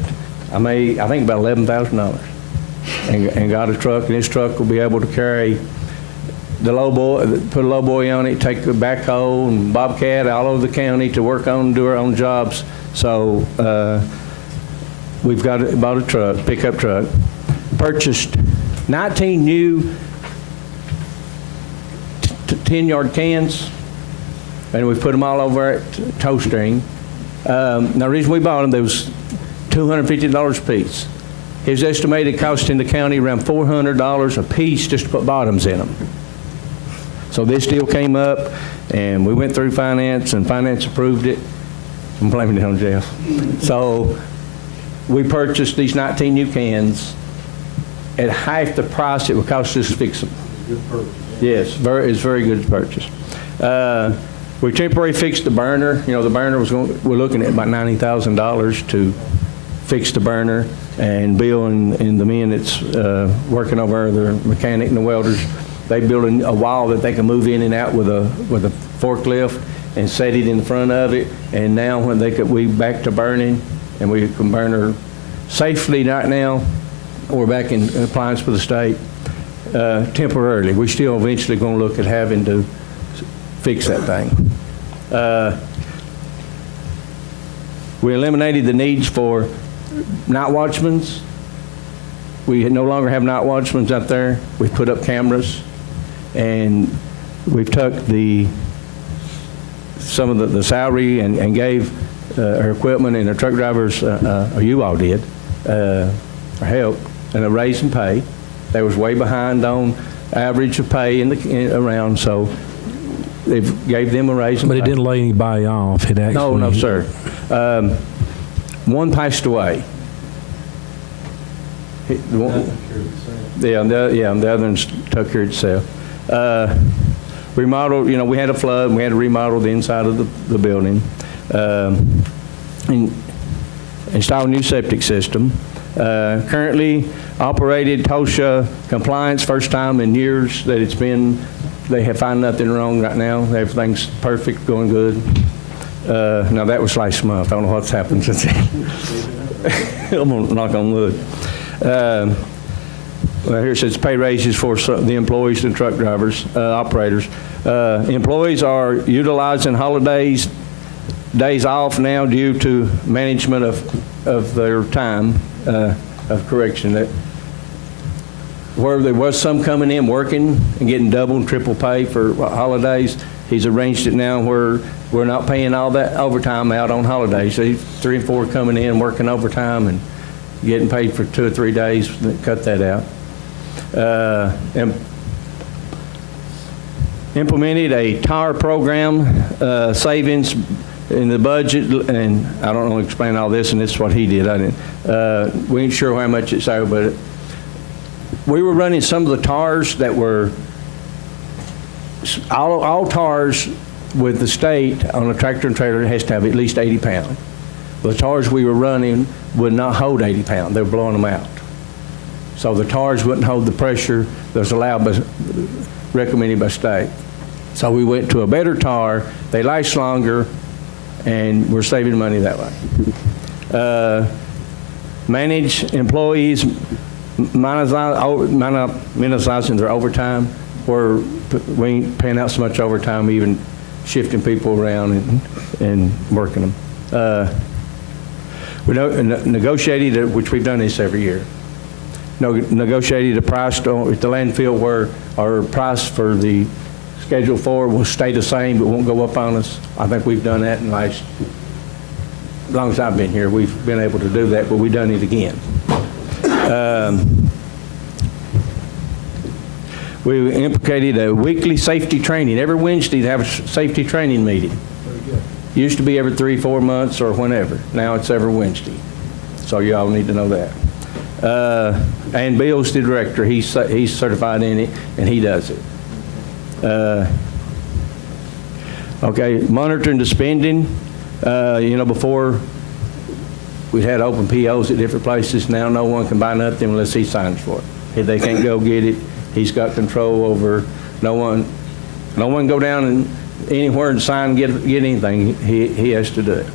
I think about $11,000, and got a truck. And this truck will be able to carry the low boy, put a low boy on it, take the backhoe and bobcat all over the county to work on, do our own jobs. So we've bought a truck, pickup truck. Purchased 19 new 10-yard cans, and we put them all over at Tow String. Now, the reason we bought them, they was $250 a piece. His estimated cost in the county around $400 a piece just to put bottoms in them. So this deal came up, and we went through finance, and finance approved it. I'm blaming it on Jeff. So we purchased these 19 new cans at half the price it would cost us to fix them. Good purchase. Yes, it's very good purchase. We temporarily fixed the burner. You know, the burner we're looking at about $90,000 to fix the burner. And Bill and the men that's working over there, the mechanic and the welders, they built a wall that they can move in and out with a forklift and set it in front of it. And now when we back to burning, and we can burn her safely right now. We're back in compliance with the state. Temporarily. We're still eventually going to look at having to fix that thing. We eliminated the needs for night watchmen. We no longer have night watchmen out there. We've put up cameras, and we've took some of the salary and gave our equipment and our truck drivers, or you all did, our help, and a raise in pay. They was way behind on average of pay around, so they gave them a raise. But it didn't lay anybody off. It actually. No, sir. One passed away. The other one's took care of itself. Remodeled. You know, we had a flood, and we had to remodel the inside of the building. And install a new septic system. Currently operated TOSHA compliance, first time in years that it's been, they have found nothing wrong right now. Everything's perfect, going good. Now that was last month. I don't know what's happened since then. I'm gonna knock on wood. Well, here it says pay raises for the employees and truck drivers, operators. Employees are utilizing holidays, days off now due to management of their time of correction. That where there was some coming in working and getting double and triple pay for holidays, he's arranged it now where we're not paying all that overtime out on holidays. So 3 and 4 coming in working overtime and getting paid for 2 or 3 days. Cut that out. Implemented a TAR program, savings in the budget, and I don't know to explain all this, and this is what he did. I didn't. We ain't sure how much it's out, but we were running some of the TARs that were all TARs with the state on a tractor and trailer has to have at least 80 pounds. The tires we were running would not hold 80 pounds. They were blowing them out. So the tires wouldn't hold the pressure that's allowed by, recommended by state. So we went to a better tire. They last longer, and we're saving money that way. Manage employees, minimizing their overtime. We ain't paying out so much overtime, even shifting people around and working them. We negotiated, which we've done this every year, negotiated a price at the landfill where our price for the Schedule 4 will stay the same, but won't go up on us. I think we've done that in the last, as long as I've been here, we've been able to do that, but we've done it again. We implicated a weekly safety training. Every Wednesday they have a safety training meeting. Used to be every 3-4 months or whenever. Now it's every Wednesday. So you all need to know that. And Bill's the director. He's certified in it, and he does it. Okay, monitoring the spending. Before we had open POs at different places. Now no one can buy nothing unless he signs for it. If they can't go get it, he's got control over. No one go down and anywhere and sign, get anything. He has to do it.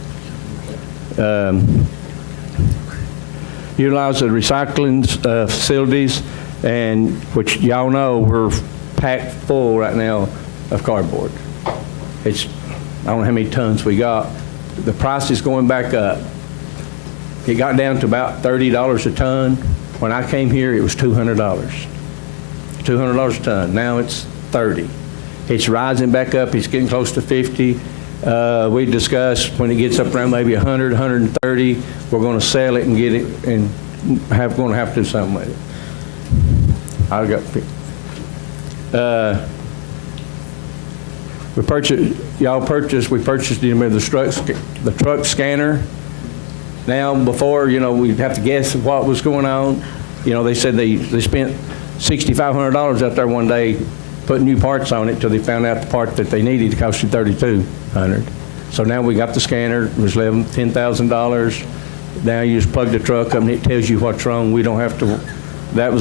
Utilize the recycling facilities, and which y'all know we're packed full right now of cardboard. I don't know how many tons we got. The price is going back up. It got down to about $30 a ton. When I came here, it was $200. $200 a ton. Now it's $30. It's rising back up. It's getting close to $50. We discussed when it gets up around maybe $100, $130, we're going to sell it and get it, and going to have to do something with it. We purchased the truck scanner. Now, before, we'd have to guess what was going on. They said they spent $6,500 out there one day putting new parts on it till they found out the part that they needed cost you $3,200. So now we got the scanner. It was $10,000. Now you just plug the truck up and it tells you what's wrong. We don't have to. That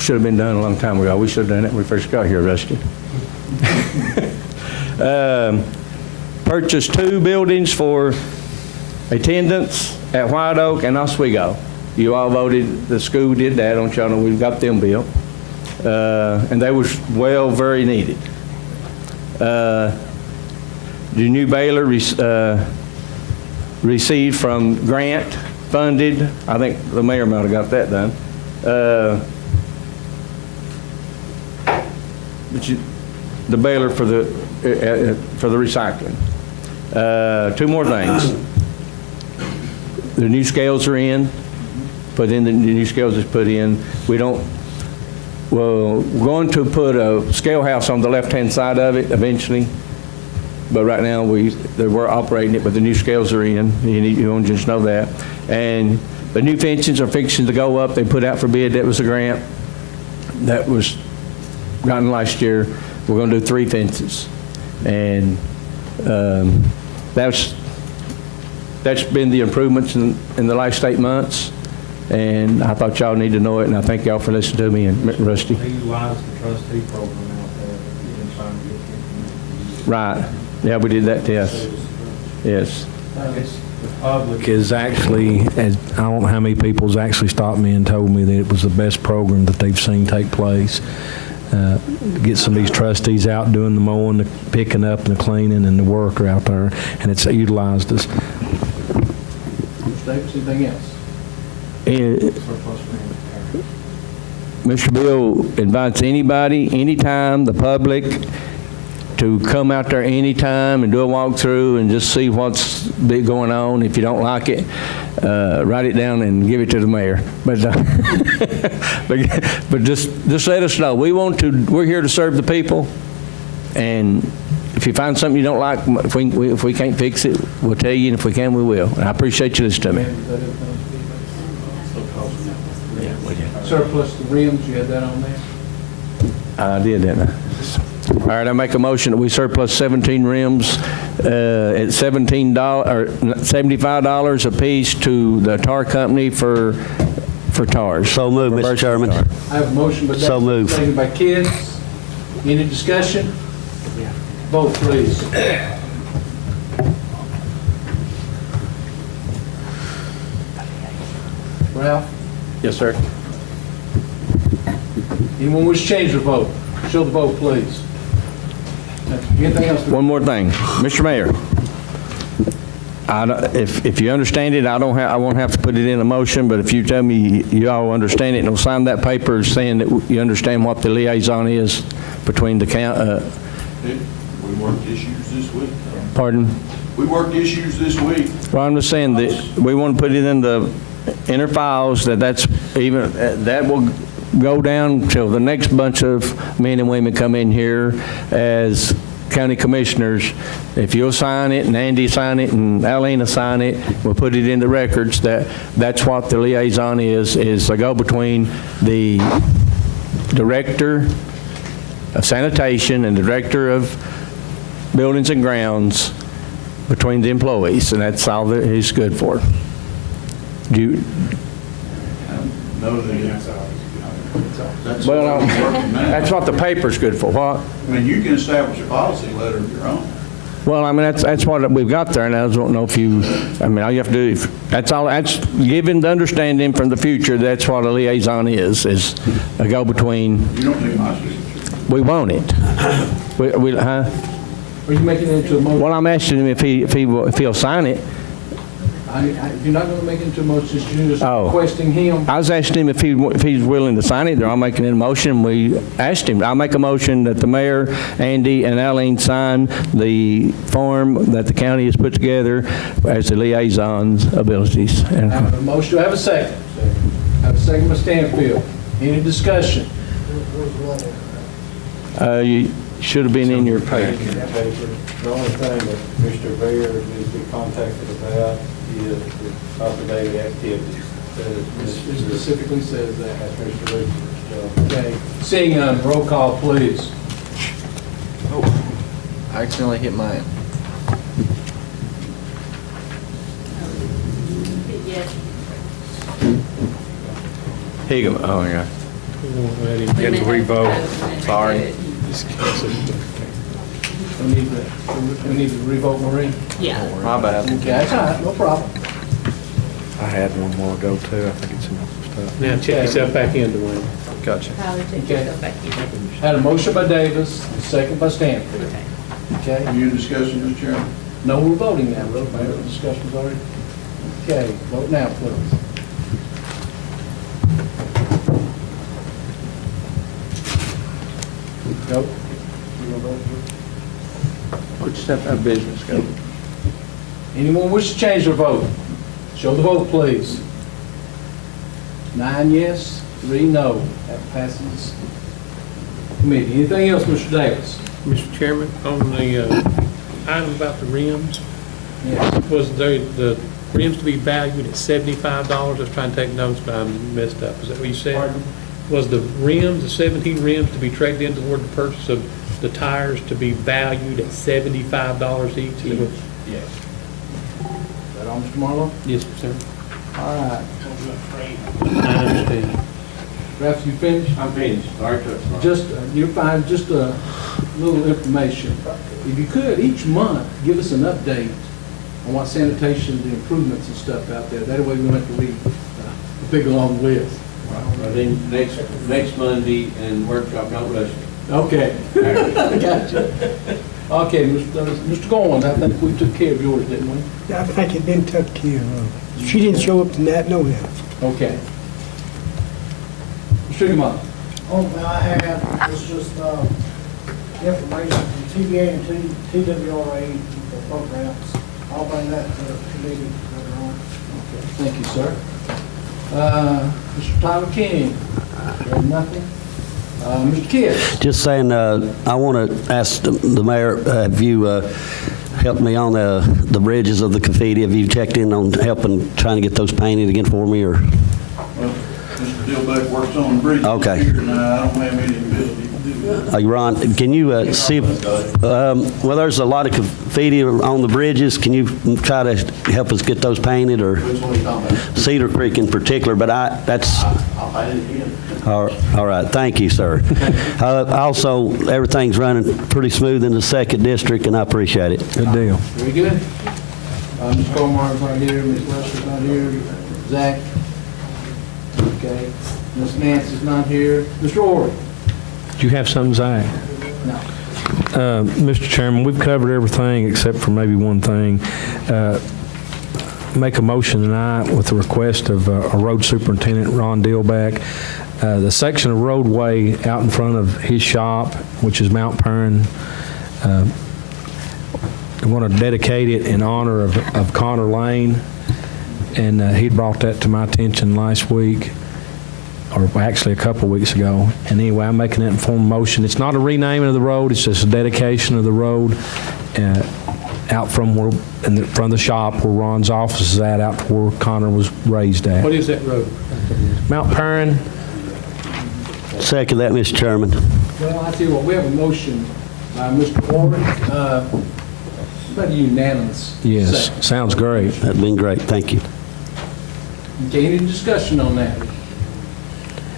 should have been done a long time ago. We should have done it when we first got here, Rusty. Purchased 2 buildings for attendance at White Oak and Oswego. You all voted, the school did that, don't y'all know we've got them built. And they was very needed. The new baler received from grant funded. I think the mayor might have got that done. The baler for the recycling. 2 more things. The new scales are in. The new scales is put in. We're going to put a scale house on the left-hand side of it eventually. But right now we're operating it, but the new scales are in. You don't just know that. And the new fences are fixing to go up. They put out for bid. That was a grant that was gotten last year. We're going to do 3 fences, and that's been the improvements in the last 8 months. And I thought y'all need to know it, and I thank y'all for listening to me and Rusty. They utilize the trustee program out there. Right. Yeah, we did that test. Yes. The public is actually, I don't know how many people's actually stopped me and told me that it was the best program that they've seen take place. Get some of these trustees out doing the mowing, the picking up, and the cleaning, and the work are out there, and it's utilized us. Mr. Davis, anything else? Mr. Bill invites anybody, anytime, the public, to come out there anytime and do a walkthrough and just see what's going on. If you don't like it, write it down and give it to the mayor. But but just let us know. We're here to serve the people, and if you find something you don't like, if we can't fix it, we'll tell you, and if we can, we will. And I appreciate you listening to me. Surplus the rims, you had that on there? I did, didn't I? All right, I make a motion that we surplus 17 rims at $17 or $75 apiece to the tar company for tars. So moved, Mr. Chairman. I have a motion by Davis. So moved. Seconded by Kidd. Any discussion? Vote, please. Ralph? Yes, sir. Anyone wish to change their vote? Show the vote, please. Anything else? One more thing, Mr. Mayor. If you understand it, I won't have to put it in a motion, but if you tell me you all understand it and will sign that paper saying that you understand what the liaison is between the We worked issues this week. pardon? We worked issues this week. Well, I'm just saying that we want to put it in the inner files, that will go down till the next bunch of men and women come in here as county commissioners. If you'll sign it, and Andy sign it, and Alena sign it, we'll put it in the records that's what the liaison is a go-between the director of sanitation and the director of buildings and grounds between the employees, and that's all that he's good for. No, That's what the paper's good for. What? I mean, you can establish a policy letter of your own. Well, I mean, that's what we've got there, and I don't know if you, I mean, all you have to do, that's given the understanding from the future, that's what a liaison is a go-between. You don't need my signature. We want it. Huh? Are you making it into a motion? Well, I'm asking him if he'll sign it. You're not going to make it into a motion, you're just Oh. requesting him. I was asking him if he's willing to sign it, then I'll make it in a motion. We asked him. I'll make a motion that the mayor, Andy, and Alene sign the form that the county has put together as the liaison's abilities. I have a motion, do I have a second? I have a second by Stanfield. Any discussion? You should have been in your paper. The only thing that Mr. Bear needs to be contacted about is the operating activities. It specifically says that. That's Mr. Richards' job. Okay. Seeing none, roll call, please. I accidentally hit mine. Yes. Here you go. Oh, yeah. You had to revote. Sorry. We need to revote Maureen. Yeah. My bad. Okay, that's all right, no problem. I had one more ago, too. I think it's in the stuff. Now check yourself back in, Dwayne. Gotcha. Tyler, take Okay. yourself back in. Had a motion by Davis, a second by Stanfield. Okay? Are you in discussion, Mr. Chairman? No, we're voting now, Mayor. The discussion's already. Okay, vote now, please. Go. You gonna vote for it? We just have to have business go. Anyone wish to change their vote? Show the vote, please. 9 yes, 3 no. That passes committee. Anything else, Mr. Davis? Mr. Chairman, on the item about the rims, Yes. was the rims to be valued at $75? I was trying to take notes, but I messed up. Is that what you said? Pardon? Was the rims, the 17 rims, to be traded in toward the purchase of the tires to be valued at $75 each? Yes. Is that all, Mr. Marlowe? Yes, sir. All right. I understand. Ralph, you finished? I'm finished. Sorry to interrupt. Just, you'll find just a little information. If you could, each month, give us an update on what sanitation, the improvements and stuff out there. That way we don't have to read a big, long list. Well, then next Monday and workshop, don't rush me. Okay. Gotcha. Okay, Mr. Goins, I think we took care of yours, didn't we? I think it been took care of. She didn't show up tonight, no else. Okay. Mr. Triggermont. Oh, well, I have, it's just, information from TVA and TWRA for programs. I'll bring that to the committee later on. Okay, thank you, sir. Mr. Tyler King, you have nothing? Mr. Kidd? Just saying, I want to ask the mayor, have you helped me on the bridges of the graffiti? Have you checked in on helping, trying to get those painted again for me, or? Well, Mr. Dillbeck works on the bridge. Okay. Here, and I don't have any ability to do that. Ron, can you see, well, there's a lot of graffiti on the bridges. Can you try to help us get those painted, or Which one are you talking about? Cedar Creek in particular? But that's, I'll find it again. all right, thank you, sir. Also, everything's running pretty smooth in the 2nd District, and I appreciate it. Good deal. Very good. Ms. Colmar's not here, Ms. Lester's not here, Zach? Okay. Ms. Nancy's not here. Mr. Orr? Do you have something, Zach? No. Mr. Chairman, we've covered everything except for maybe one thing. Make a motion tonight with the request of our road superintendent, Ron Dillback. The section of roadway out in front of his shop, which is Mount Perrin, I want to dedicate it in honor of Connor Lane, and he brought that to my attention last week, or actually a couple of weeks ago. And anyway, I'm making that informed motion. It's not a renaming of the road, it's just a dedication of the road out from where, in front of the shop where Ron's office is at, out to where Connor was raised at. What is that road? Mount Perrin. Second that, Mr. Chairman. Well, I tell you what, we have a motion by Mr. Orr. About a unanimous. Yes, second. sounds great. That'd been great. Thank you. Okay, any discussion on that?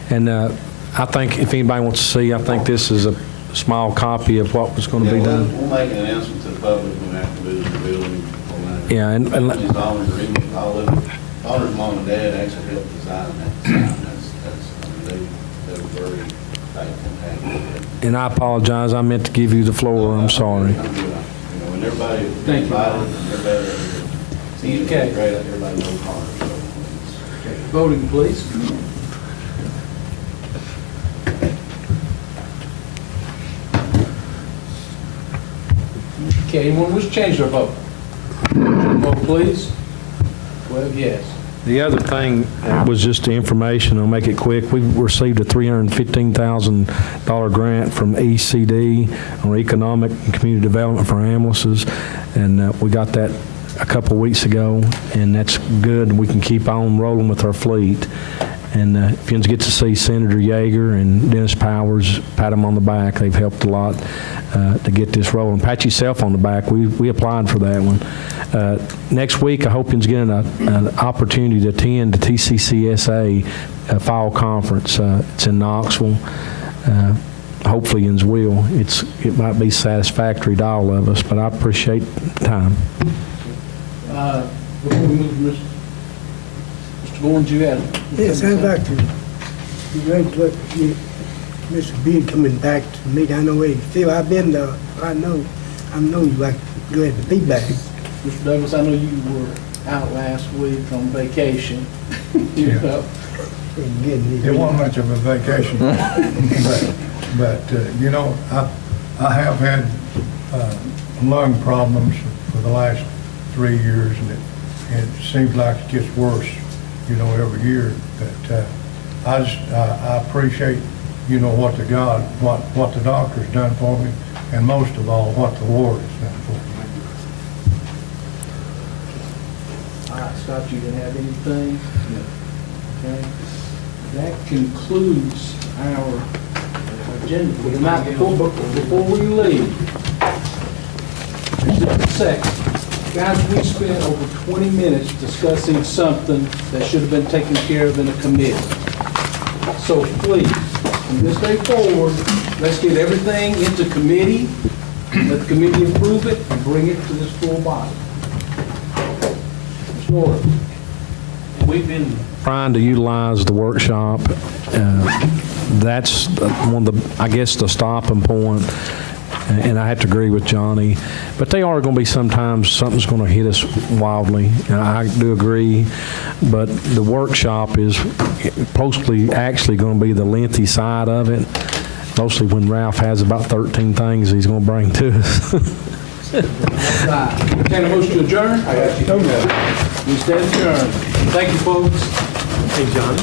And I think if anybody wants to see, I think this is a small copy of what was going to be done. We'll make an announcement to the public when after visit the building. Yeah, and His daughter's agreement, all of it. Daughter's mom and dad actually helped design that sign. I mean, they were very thankful and happy with it. and I apologize, I meant to give you the floor, I'm sorry. You know, when everybody Thank you. invited, and everybody seemed to Okay. be great, everybody knows Connor, so. Voting, please. Okay, anyone wish to change their vote? Vote, please. 12 yes. The other thing was just the information, I'll make it quick. We received a $315,000 grant from ECD on Economic and Community Development for ambulances, and we got that a couple weeks ago, and that's good. We can keep on rolling with our fleet. And if you get to see Senator Yeager and Dennis Powers, pat them on the back. They've helped a lot to get this rolling. Pat yourself on the back. We applied for that one. Next week, I hope you're getting an opportunity to attend the TCCSA fall conference. It's in Knoxville. Hopefully, you will. It might be satisfactory to all of us, but I appreciate the time. Before we move to Mr. Gordon, you had? Yes, I'd like to congratulate Mr. Beard coming back to me. I know where you feel. I've been there. I know you like glad to be back. Mr. Douglas, I know you were out last week on vacation. You know. It wasn't much of a vacation, but you know, I have had lung problems for the last 3 years, and it seems like it gets worse, you know, every year. But I appreciate, you know, what the doctor's done for me, and most of all, what the Lord has done for me. All right, Scott, you didn't have anything? No. Okay. That concludes our agenda for tonight. Before we leave, just a second. Guys, we spent over 20 minutes discussing something that should have been taken care of in a committee. So please, from this day forward, let's get everything into committee, let the committee approve it, and bring it to this full body. Mr. Ward. We've been trying to utilize the workshop. That's one of the, I guess, the stopping point. And I have to agree with Johnny. But they are going to be sometimes something's going to hit us wildly. And I do agree. But the workshop is actually going to be the lengthy side of it. Mostly when Ralph has about 13 things he's going to bring to us. Entertain a motion to adjourn? We stand adjourned. Thank you, folks. Hey, Johnny.